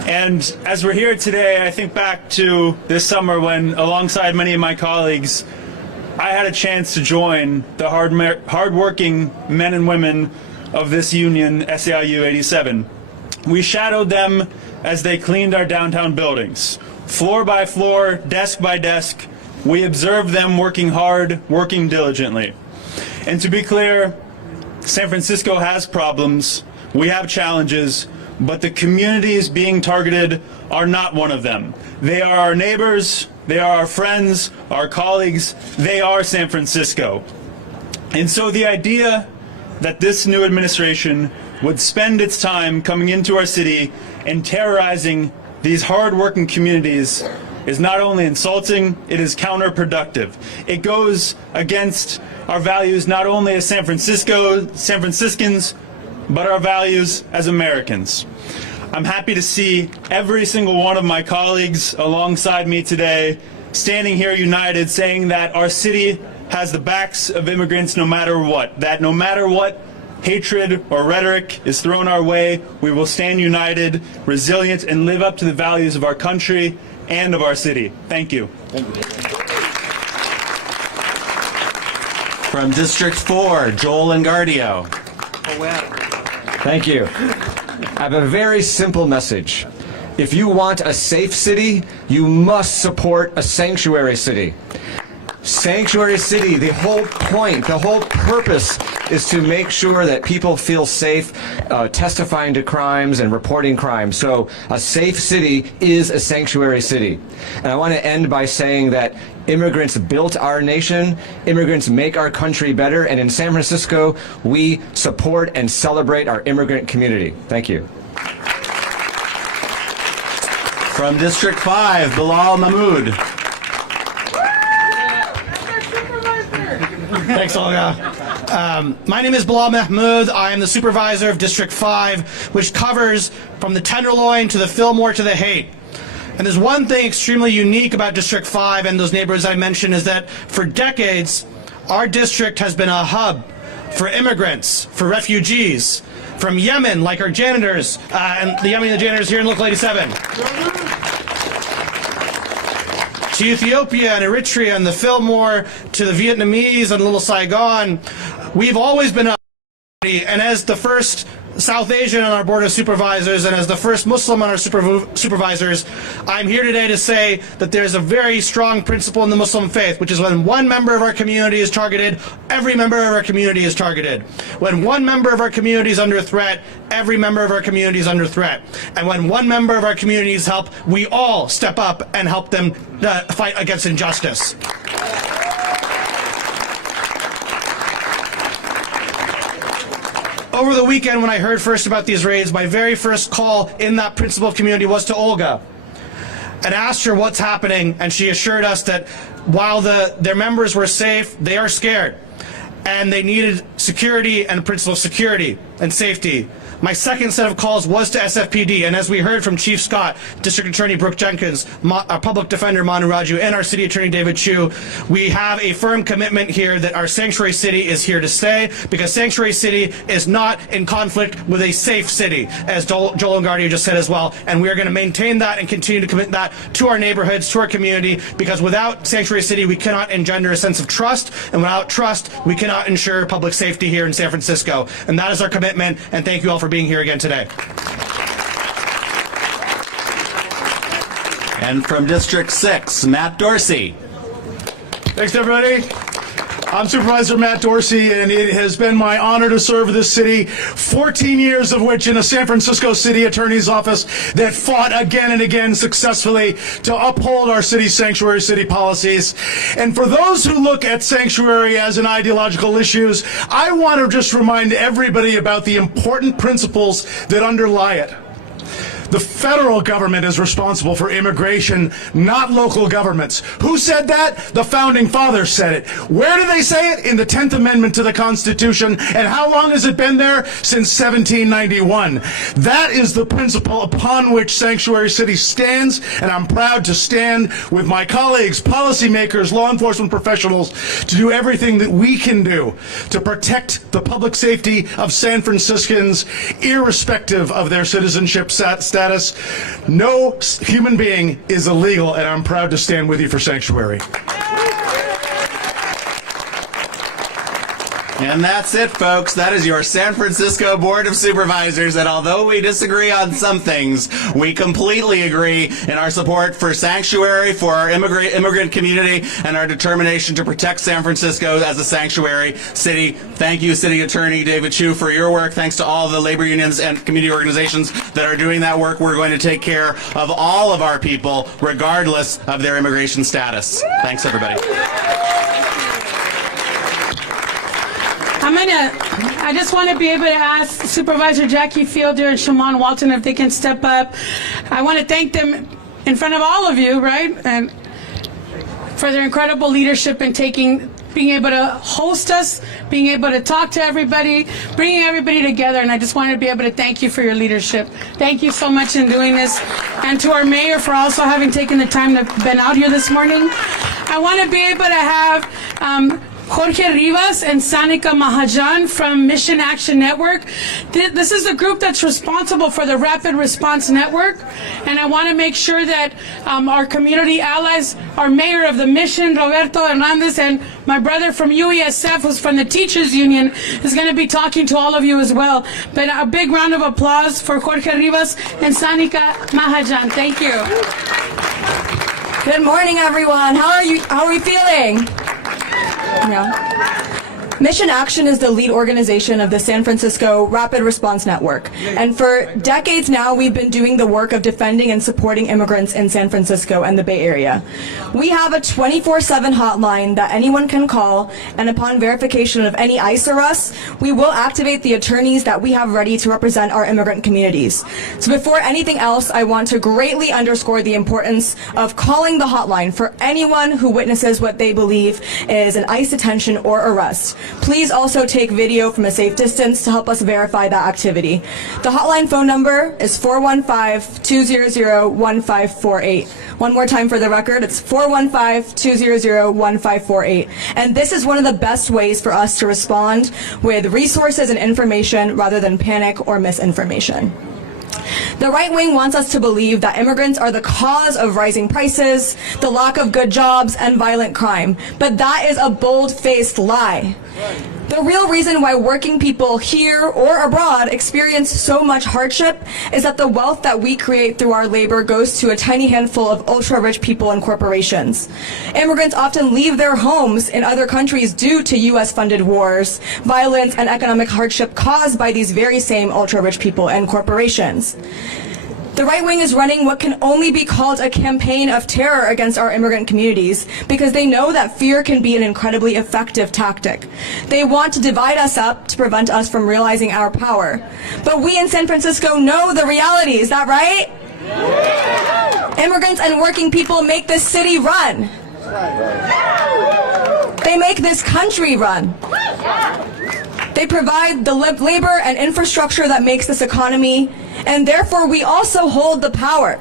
And as we're here today, I think back to this summer when, alongside many of my colleagues, I had a chance to join the hardworking men and women of this union, SAIU 87. We shadowed them as they cleaned our downtown buildings. Floor by floor, desk by desk, we observed them working hard, working diligently. And to be clear, San Francisco has problems, we have challenges, but the communities being targeted are not one of them. They are our neighbors, they are our friends, our colleagues, they are San Francisco. And so the idea that this new administration would spend its time coming into our city and terrorizing these hard-working communities is not only insulting, it is counterproductive. It goes against our values not only as San Franciscans, but our values as Americans. I'm happy to see every single one of my colleagues alongside me today standing here united, saying that our city has the backs of immigrants no matter what, that no matter what hatred or rhetoric is thrown our way, we will stand united, resilient, and live up to the values of our country and of our city. Thank you. From District 4, Joel Engardio. Thank you. I have a very simple message. If you want a safe city, you must support a sanctuary city. Sanctuary city, the whole point, the whole purpose is to make sure that people feel safe testifying to crimes and reporting crimes. So a safe city is a sanctuary city. And I want to end by saying that immigrants built our nation, immigrants make our country better, and in San Francisco, we support and celebrate our immigrant community. Thank you. From District 5, Bilal Mahmood. Thanks, Olga. My name is Bilal Mahmood. I am the supervisor of District 5, which covers from the Tenderloin to the Fillmore to the Haight. And there's one thing extremely unique about District 5 and those neighborhoods I mentioned is that for decades, our district has been a hub for immigrants, for refugees, from Yemen, like our janitors, and the Yemeni janitors here in Local 87. To Ethiopia and Eritrea and the Fillmore, to the Vietnamese and Little Saigon. We've always been a and as the first South Asian on our Board of Supervisors and as the first Muslim on our supervisors, I'm here today to say that there's a very strong principle in the Muslim faith, which is when one member of our community is targeted, every member of our community is targeted. When one member of our community is under threat, every member of our community is under threat. And when one member of our community needs help, we all step up and help them fight against injustice. Over the weekend, when I heard first about these raids, my very first call in that principal community was to Olga and asked her what's happening, and she assured us that while their members were safe, they are scared, and they needed security and a principle of security and safety. My second set of calls was to SFPD, and as we heard from Chief Scott, District Attorney Brooke Jenkins, our Public Defender Manu Raju, and our City Attorney David Chu, we have a firm commitment here that our sanctuary city is here to stay, because sanctuary city is not in conflict with a safe city, as Joel Engardio just said as well, and we are going to maintain that and continue to commit that to our neighborhoods, to our community, because without sanctuary city, we cannot engender a sense of trust, and without trust, we cannot ensure public safety here in San Francisco. And that is our commitment, and thank you all for being here again today. And from District 6, Matt Dorsey. Thanks, everybody. I'm Supervisor Matt Dorsey, and it has been my honor to serve this city, 14 years of which in the San Francisco City Attorney's Office that fought again and again successfully to uphold our city's sanctuary city policies. And for those who look at sanctuary as an ideological issue, I want to just remind everybody about the important principles that underlie it. The federal government is responsible for immigration, not local governments. Who said that? The Founding Fathers said it. Where do they say it? In the 10th Amendment to the Constitution. And how long has it been there? Since 1791. That is the principle upon which Sanctuary City stands, and I'm proud to stand with my colleagues, policymakers, law enforcement professionals, to do everything that we can do to protect the public safety of San Franciscans, irrespective of their citizenship status. No human being is illegal, and I'm proud to stand with you for sanctuary. And that's it, folks. That is your San Francisco Board of Supervisors. And although we disagree on some things, we completely agree in our support for sanctuary, for our immigrant community, and our determination to protect San Francisco as a sanctuary city. Thank you, City Attorney David Chu, for your work. Thanks to all the labor unions and community organizations that are doing that work. We're going to take care of all of our people, regardless of their immigration status. Thanks, everybody. I just want to be able to ask Supervisor Jackie Fielder and Shamon Walton if they can step up. I want to thank them in front of all of you, right? And for their incredible leadership in being able to host us, being able to talk to everybody, bringing everybody together. And I just wanted to be able to thank you for your leadership. Thank you so much in doing this. And to our mayor for also having taken the time to been out here this morning. I want to be able to have Jorge Rivas and Sanika Mahajan from Mission Action Network. This is the group that's responsible for the Rapid Response Network, and I want to make sure that our community allies, our mayor of the Mission, Roberto Hernandez, and my brother from UESF, who's from the Teachers Union, is going to be talking to all of you as well. But a big round of applause for Jorge Rivas and Sanika Mahajan. Thank you. Good morning, everyone. How are we feeling? Mission Action is the lead organization of the San Francisco Rapid Response Network. And for decades now, we've been doing the work of defending and supporting immigrants in San Francisco and the Bay Area. We have a 24/7 hotline that anyone can call, and upon verification of any ICE arrests, we will activate the attorneys that we have ready to represent our immigrant communities. So before anything else, I want to greatly underscore the importance of calling the hotline for anyone who witnesses what they believe is an ICE detention or arrest. Please also take video from a safe distance to help us verify that activity. The hotline phone number is 415-200-1548. One more time for the record, it's 415-200-1548. And this is one of the best ways for us to respond with resources and information rather than panic or misinformation. The right wing wants us to believe that immigrants are the cause of rising prices, the lack of good jobs, and violent crime. But that is a bold-faced lie. The real reason why working people here or abroad experience so much hardship is that the wealth that we create through our labor goes to a tiny handful of ultra-rich people and corporations. Immigrants often leave their homes in other countries due to U.S.-funded wars, violence, and economic hardship caused by these very same ultra-rich people and corporations. The right wing is running what can only be called a campaign of terror against our immigrant communities because they know that fear can be an incredibly effective tactic. They want to divide us up to prevent us from realizing our power. But we in San Francisco know the reality, is that right? Yeah. Immigrants and working people make this city run. They make this country run. They provide the labor and infrastructure that makes this economy, and therefore we also hold the power.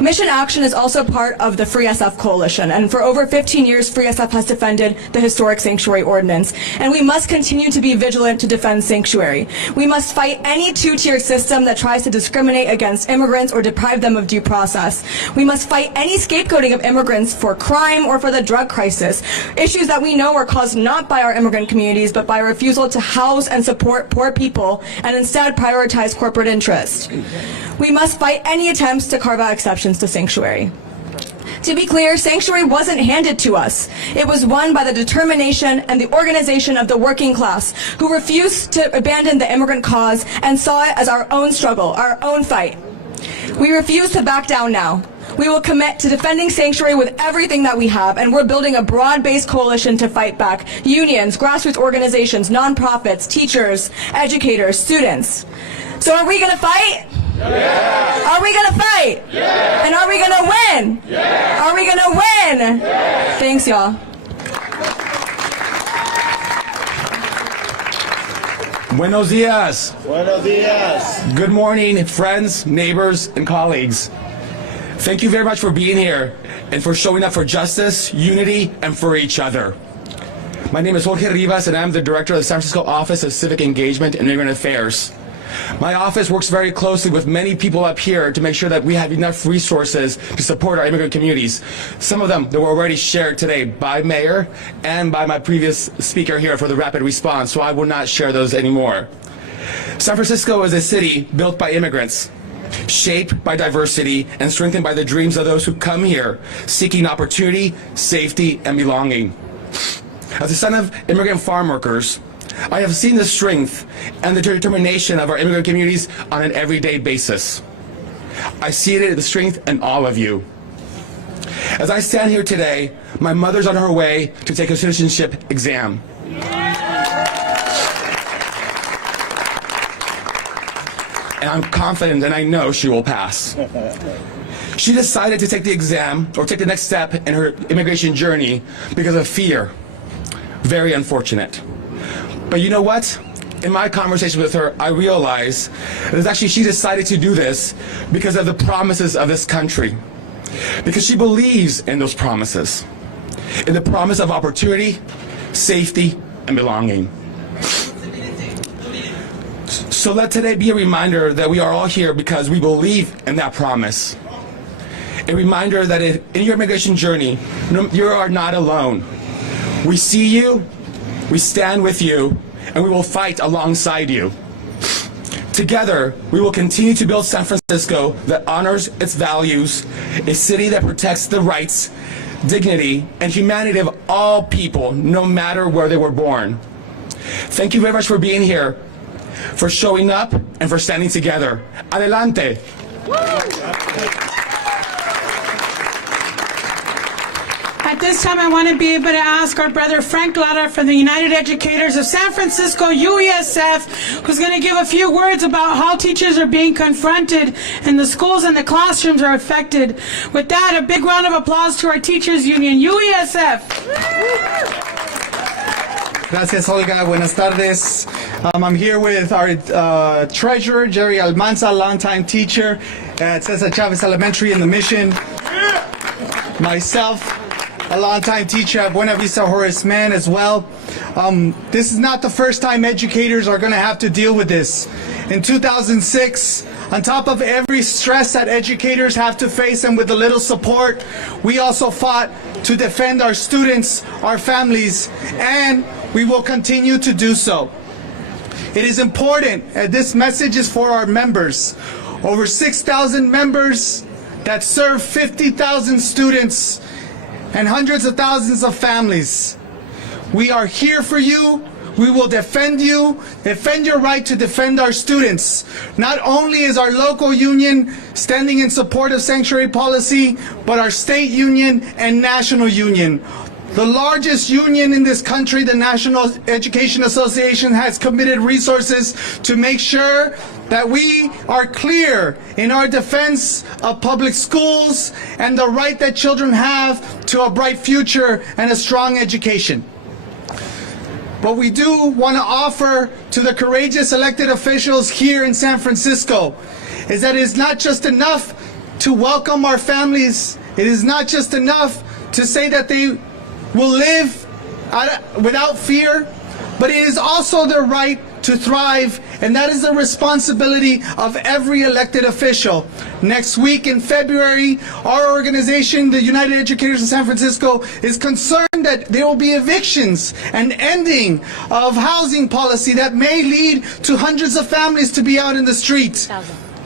Mission Action is also part of the Free SF Coalition, and for over 15 years, Free SF has defended the historic Sanctuary Ordinance, and we must continue to be vigilant to defend Sanctuary. We must fight any two-tiered system that tries to discriminate against immigrants or deprive them of due process. We must fight any scapegoating of immigrants for crime or for the drug crisis, issues that we know are caused not by our immigrant communities, but by a refusal to house and support poor people, and instead prioritize corporate interest. We must fight any attempts to carve out exceptions to Sanctuary. To be clear, Sanctuary wasn't handed to us. It was won by the determination and the organization of the working class who refused to abandon the immigrant cause and saw it as our own struggle, our own fight. We refuse to back down now. We will commit to defending Sanctuary with everything that we have, and we're building a broad-based coalition to fight back. Unions, grassroots organizations, nonprofits, teachers, educators, students. So are we going to fight? Yeah. Are we going to fight? Yeah. And are we going to win? Yeah. Are we going to win? Yeah. Thanks, y'all. Buenos dias. Buenos dias. Good morning, friends, neighbors, and colleagues. Thank you very much for being here and for showing up for justice, unity, and for each other. My name is Jorge Rivas, and I'm the director of the San Francisco Office of Civic Engagement and Immigrant Affairs. My office works very closely with many people up here to make sure that we have enough resources to support our immigrant communities. Some of them that were already shared today by Mayor and by my previous speaker here for the rapid response, so I will not share those anymore. San Francisco is a city built by immigrants, shaped by diversity, and strengthened by the dreams of those who come here, seeking opportunity, safety, and belonging. As a son of immigrant farm workers, I have seen the strength and the determination of our immigrant communities on an everyday basis. I see the strength in all of you. As I stand here today, my mother's on her way to take a citizenship exam. And I'm confident and I know she will pass. She decided to take the exam or take the next step in her immigration journey because of fear. Very unfortunate. But you know what? In my conversation with her, I realized that actually she decided to do this because of the promises of this country. Because she believes in those promises. In the promise of opportunity, safety, and belonging. So let today be a reminder that we are all here because we believe in that promise. A reminder that in your immigration journey, you are not alone. We see you, we stand with you, and we will fight alongside you. Together, we will continue to build San Francisco that honors its values, a city that protects the rights, dignity, and humanity of all people, no matter where they were born. Thank you very much for being here, for showing up, and for standing together. Adelante. At this time, I want to be able to ask our brother Frank Lara from the United Educators of San Francisco, UESF, who's going to give a few words about how teachers are being confronted and the schools and the classrooms are affected. With that, a big round of applause to our teachers union, UESF. Gracias, Olga. Buenas tardes. I'm here with our treasurer, Jerry Almanza, longtime teacher at Cesar Chavez Elementary in the Mission. Myself, a longtime teacher at Buena Vista Horace Mann as well. This is not the first time educators are going to have to deal with this. In 2006, on top of every stress that educators have to face and with a little support, we also fought to defend our students, our families, and we will continue to do so. It is important, and this message is for our members. Over 6,000 members that serve 50,000 students and hundreds of thousands of families. We are here for you. We will defend you, defend your right to defend our students. Not only is our local union standing in support of sanctuary policy, but our state union and national union. The largest union in this country, the National Education Association, has committed resources to make sure that we are clear in our defense of public schools and the right that children have to a bright future and a strong education. What we do want to offer to the courageous elected officials here in San Francisco is that it is not just enough to welcome our families. It is not just enough to say that they will live without fear, but it is also their right to thrive, and that is the responsibility of every elected official. Next week in February, our organization, the United Educators of San Francisco, is concerned that there will be evictions and ending of housing policy that may lead to hundreds of families to be out in the streets.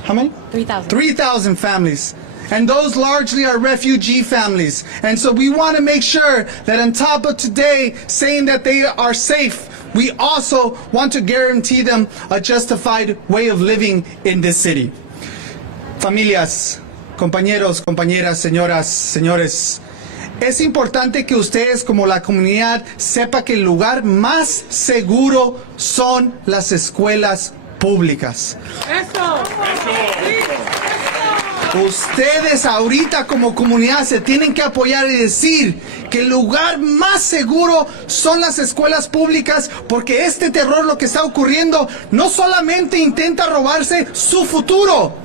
How many? 3,000. 3,000 families. And those largely are refugee families. And so we want to make sure that on top of today saying that they are safe, we also want to guarantee them a justified way of living in this city. Familias, compañeros, compañeras, señoras, señores, es importante que ustedes como la comunidad sepa que el lugar más seguro son las escuelas públicas. Ustedes ahorita como comunidad se tienen que apoyar y decir que el lugar más seguro son las escuelas públicas, porque este terror, lo que está ocurriendo, no solamente intenta robarse su futuro,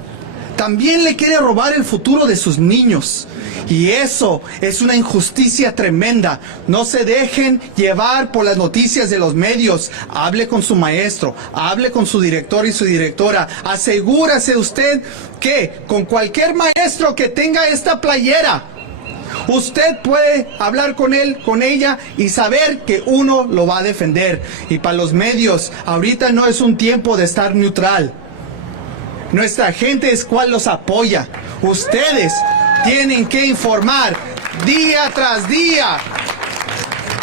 También le quiere robar el futuro de sus niños. Y eso es una injusticia tremenda. No se dejen llevar por las noticias de los medios. Hable con su maestro, hable con su director y su directora. Asegúrese usted que con cualquier maestro que tenga esta playera, usted puede hablar con él, con ella y saber que uno lo va a defender. Y para los medios, ahorita no es un tiempo de estar neutral. Nuestra gente es cual los apoya. Ustedes tienen que informar día tras día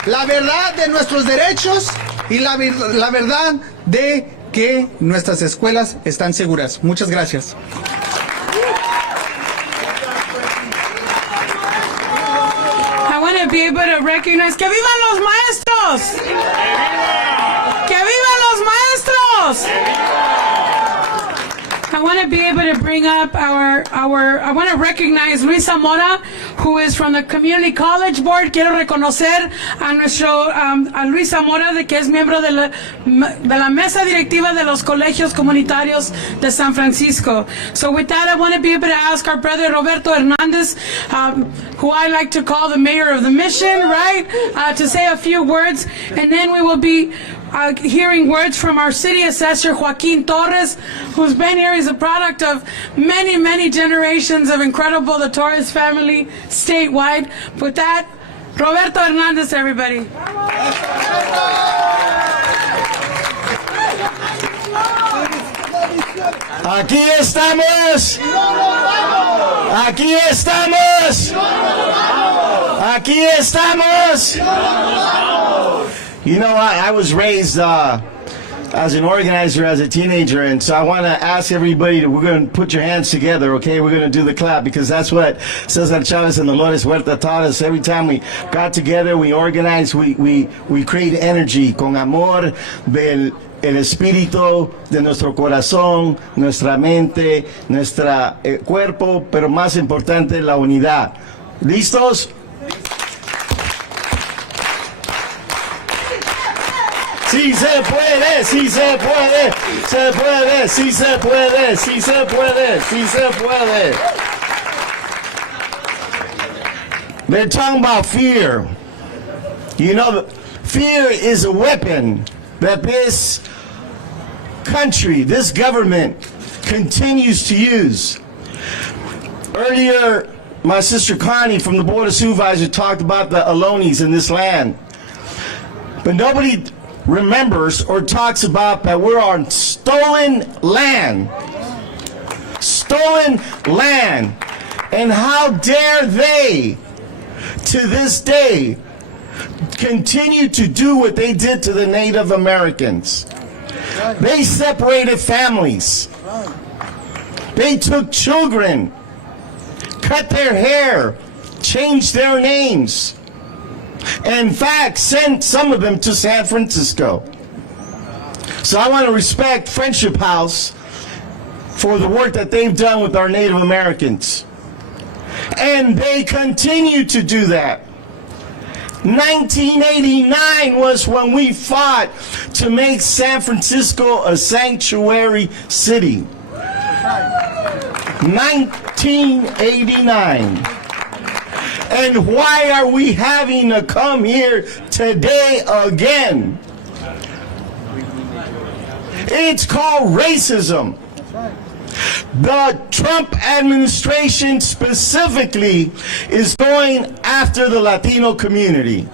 la verdad de nuestros derechos y la verdad de que nuestras escuelas están seguras. Muchas gracias. I want to be able to recognize que vivan los maestros. Que vivan los maestros. I want to be able to bring up I want to recognize Luisa Mora, who is from the Community College Board. Quiero reconocer a Luisa Mora, que es miembro de la mesa directiva de los colegios comunitarios de San Francisco. So with that, I want to be able to ask our brother Roberto Hernandez, who I like to call the mayor of the mission, right, to say a few words, and then we will be hearing words from our city assessor, Joaquin Torres, who's been here. He's a product of many, many generations of incredible, the Torres family statewide. With that, Roberto Hernandez, everybody. Aquí estamos. Aquí estamos. Aquí estamos. You know, I was raised as an organizer as a teenager, and so I want to ask everybody we're going to put your hands together, okay? We're going to do the clap, because that's what Cesar Chavez and Dolores Huerta taught us. Every time we got together, we organized, we create energy con amor del el espíritu de nuestro corazón, nuestra mente, nuestro cuerpo, pero más importante, la unidad. ¿Listos? Sí se puede, sí se puede, se puede, sí se puede, sí se puede, sí se puede. They're talking about fear. You know, fear is a weapon that this country, this government continues to use. Earlier, my sister Connie from the Board of Supervisors talked about the Alonis in this land. But nobody remembers or talks about that we're on stolen land. Stolen land. And how dare they, to this day, continue to do what they did to the Native Americans. They separated families. They took children, cut their hair, changed their names. And in fact, sent some of them to San Francisco. So I want to respect Friendship House for the work that they've done with our Native Americans. And they continue to do that. 1989 was when we fought to make San Francisco a sanctuary city. 1989. And why are we having to come here today again? It's called racism. The Trump administration specifically is going after the Latino community.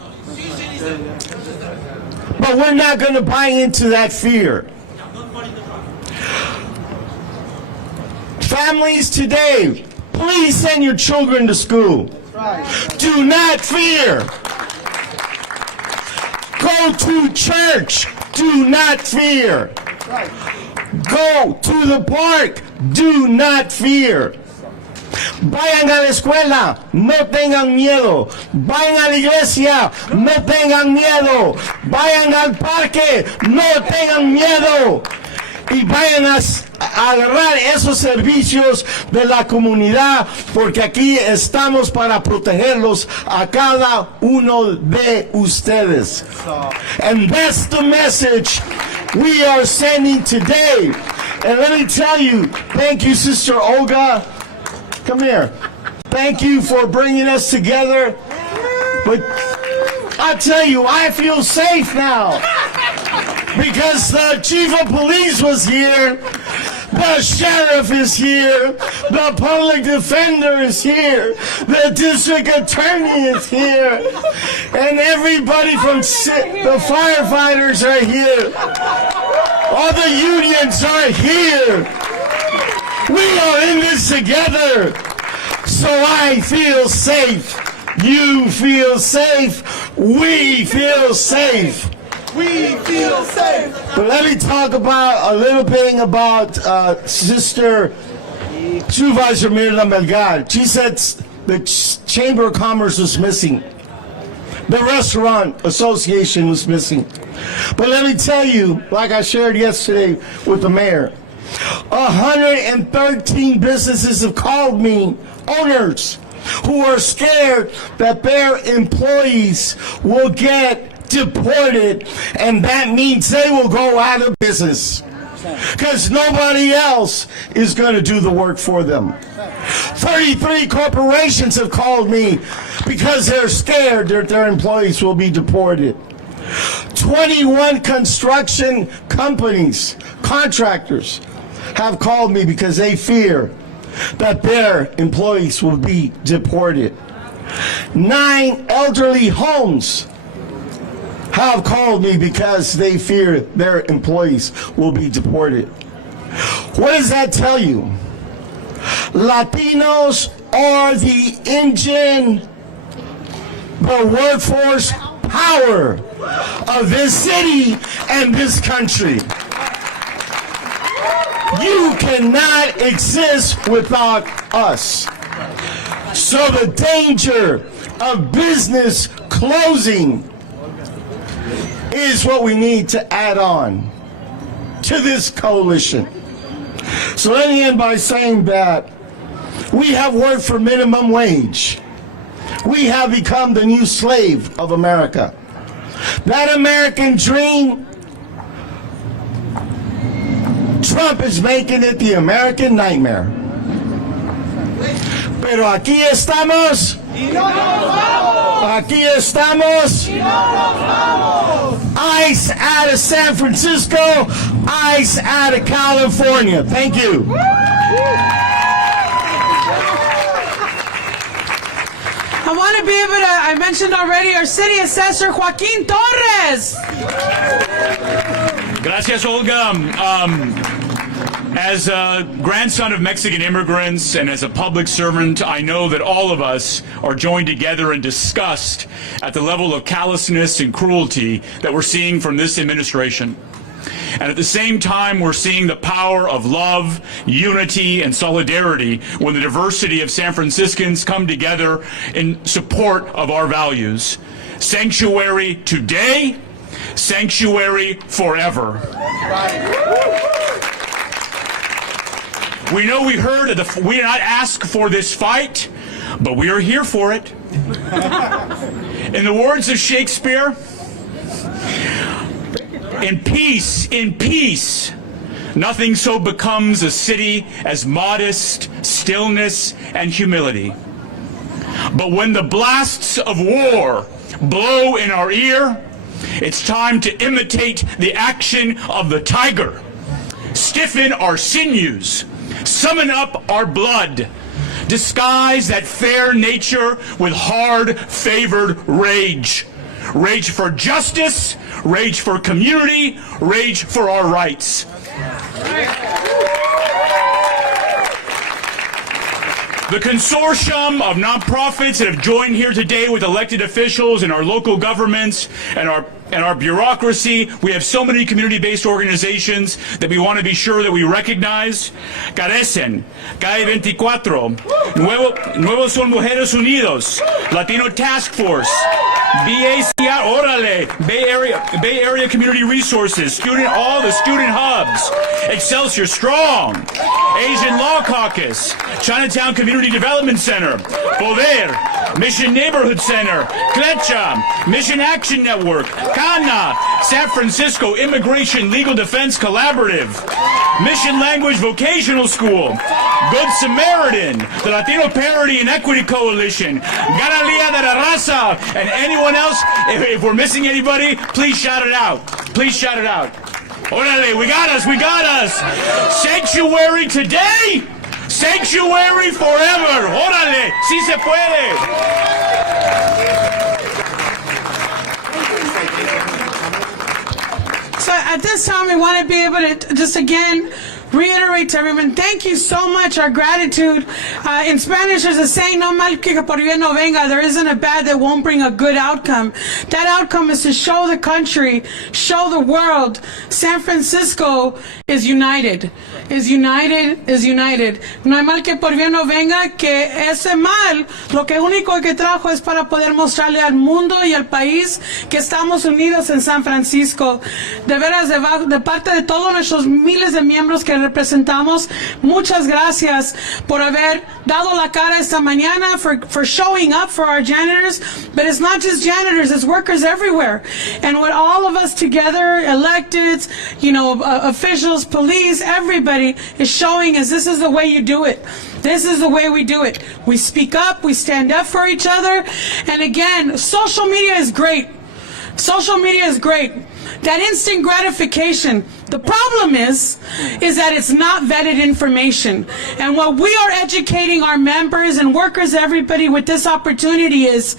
But we're not going to buy into that fear. Families today, please send your children to school. Do not fear. Go to church. Do not fear. Go to the park. Do not fear. Vayan a la escuela, no tengan miedo. Vayan a la iglesia, no tengan miedo. Vayan al parque, no tengan miedo. Y vayan a agarrar esos servicios de la comunidad, porque aquí estamos para protegerlos a cada uno de ustedes. And that's the message we are sending today. And let me tell you, thank you, Sister Olga. Come here. Thank you for bringing us together. But I tell you, I feel safe now. Because the chief of police was here. The sheriff is here. The public defender is here. The district attorney is here. And everybody from the firefighters are here. All the unions are here. We are in this together. So I feel safe. You feel safe. We feel safe. We feel safe. But let me talk about a little bit about Sister Supervisor Mirna Melgar. She said the Chamber of Commerce was missing. The Restaurant Association was missing. But let me tell you, like I shared yesterday with the mayor, 113 businesses have called me, owners, who are scared that their employees will get deported, and that means they will go out of business because nobody else is going to do the work for them. 33 corporations have called me because they're scared that their employees will be deported. 21 construction companies, contractors, have called me because they fear that their employees will be deported. 9 elderly homes have called me because they fear their employees will be deported. What does that tell you? Latinos are the engine, the workforce power of this city and this country. You cannot exist without us. So the danger of business closing is what we need to add on to this coalition. So let me end by saying that we have worked for minimum wage. We have become the new slave of America. That American dream, Trump is making it the American nightmare. Pero aquí estamos. Aquí estamos. ICE out of San Francisco, ICE out of California. Thank you. I want to be able to, I mentioned already, our city assessor, Joaquin Torres. Gracias, Olga. As a grandson of Mexican immigrants and as a public servant, I know that all of us are joined together in disgust at the level of callousness and cruelty that we're seeing from this administration. And at the same time, we're seeing the power of love, unity, and solidarity when the diversity of San Franciscans come together in support of our values. Sanctuary today, sanctuary forever. We know we heard we did not ask for this fight, but we are here for it. In the words of Shakespeare, in peace, nothing so becomes a city as modest stillness and humility. But when the blasts of war blow in our ear, it's time to imitate the action of the tiger, stiffen our sinews, summon up our blood, disguise that fair nature with hard-favored rage. Rage for justice, rage for community, rage for our rights. The consortium of nonprofits that have joined here today with elected officials in our local governments and our bureaucracy, we have so many community-based organizations that we want to be sure that we recognize. Carecen, Calle 24, Nuevos Son Mujeres Unidos, Latino Task Force, BACR, Orale, Bay Area Community Resources, all the student hubs, Excelsior Strong, Asian Law Caucus, Chinatown Community Development Center, Poder, Mission Neighborhood Center, Clecha, Mission Action Network, CANA, San Francisco Immigration Legal Defense Collaborative, Mission Language Vocational School, Good Samaritan, the Latino Parity and Equity Coalition, Ganalia de la Raza, and anyone else. If we're missing anybody, please shout it out. Please shout it out. Orale, we got us, we got us. Sanctuary today, sanctuary forever. Orale, si se puede. So at this time, we want to be able to just again reiterate to everyone, thank you so much, our gratitude. In Spanish, there's a saying, no mal que por bien no venga. There isn't a bad that won't bring a good outcome. That outcome is to show the country, show the world, San Francisco is united. Is united, is united. No hay mal que por bien no venga, que ese mal, lo que único que trajo es para poder mostrarle al mundo y al país que estamos unidos en San Francisco. De veras, de parte de todos nuestros miles de miembros que representamos, muchas gracias por haber dado la cara esta mañana, for showing up for our janitors. But it's not just janitors, it's workers everywhere. And with all of us together, electeds, officials, police, everybody is showing us this is the way you do it. This is the way we do it. We speak up, we stand up for each other. And again, social media is great. Social media is great. That instant gratification. The problem is that it's not vetted information. And what we are educating our members and workers, everybody with this opportunity is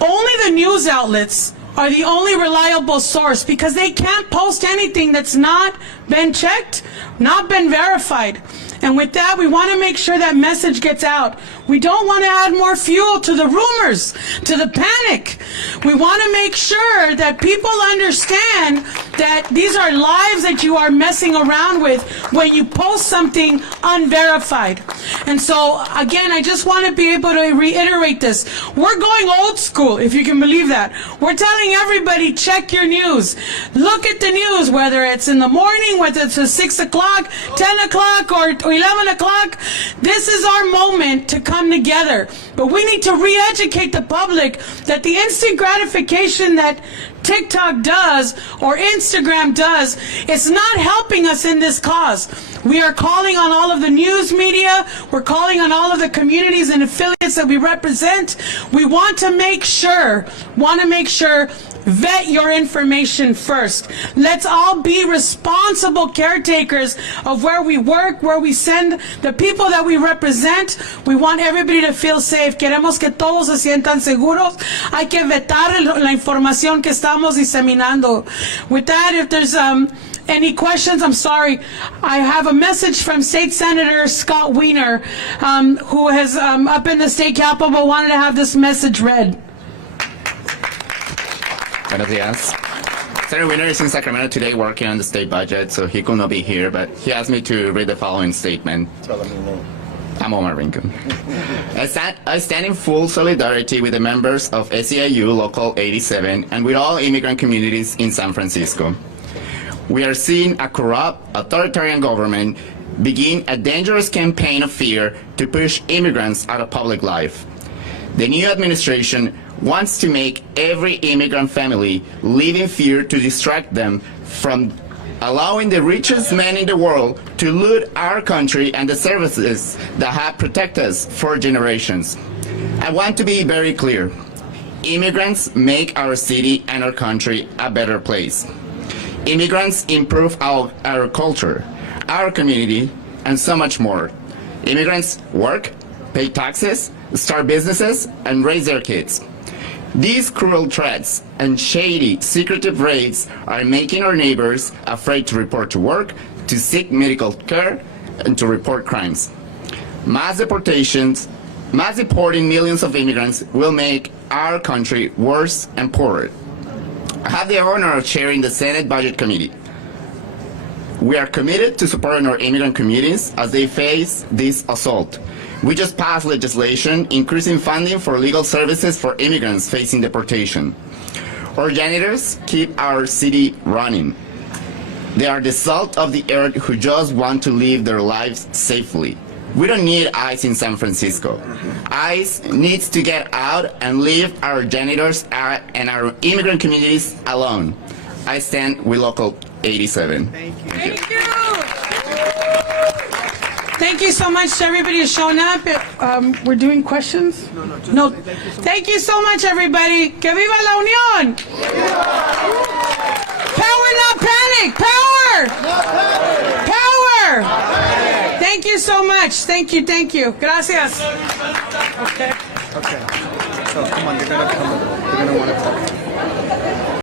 only the news outlets are the only reliable source, because they can't post anything that's not been checked, not been verified. And with that, we want to make sure that message gets out. We don't want to add more fuel to the rumors, to the panic. We want to make sure that people understand that these are lives that you are messing around with when you post something unverified. And so, again, I just want to be able to reiterate this. We're going old school, if you can believe that. We're telling everybody, check your news. Look at the news, whether it's in the morning, whether it's at 6 o'clock, 10 o'clock, or 11 o'clock. This is our moment to come together. But we need to re-educate the public that the instant gratification that TikTok does or Instagram does, it's not helping us in this cause. We are calling on all of the news media. We're calling on all of the communities and affiliates that we represent. We want to make sure, vet your information first. Let's all be responsible caretakers of where we work, where we send the people that we represent. We want everybody to feel safe. Queremos que todos se sientan seguros. Hay que vetar la información que estamos diseminando. With that, if there's any questions, I'm sorry. I have a message from State Senator Scott Wiener, who has up in the state capitol wanted to have this message read. Buenos días. Senator Wiener is in Sacramento today working on the state budget, so he could not be here, but he asked me to read the following statement. I'm Omar Rincon. I stand in full solidarity with the members of SEIU Local 87 and with all immigrant communities in San Francisco. We are seeing a corrupt, authoritarian government begin a dangerous campaign of fear to push immigrants out of public life. The new administration wants to make every immigrant family live in fear to distract them from allowing the richest men in the world to loot our country and the services that have protected us for generations. I want to be very clear. Immigrants make our city and our country a better place. Immigrants improve our culture, our community, and so much more. Immigrants work, pay taxes, start businesses, and raise their kids. These cruel threats and shady, secretive raids are making our neighbors afraid to report to work, to seek medical care, and to report crimes. Mass deporting millions of immigrants will make our country worse and poorer. I have the honor of chairing the Senate Budget Committee. We are committed to supporting our immigrant communities as they face this assault. We just passed legislation increasing funding for legal services for immigrants facing deportation. Our janitors keep our city running. They are the salt of the earth who just want to live their lives safely. We don't need ICE in San Francisco. ICE needs to get out and leave our janitors and our immigrant communities alone. I stand with Local 87. Thank you. Thank you so much to everybody who's shown up. We're doing questions? No. Thank you so much, everybody. Que viva la unión! Power, not panic! Power! Power! Thank you so much. Thank you, thank you. Gracias. Okay. Okay. So come on, they're gonna want to talk.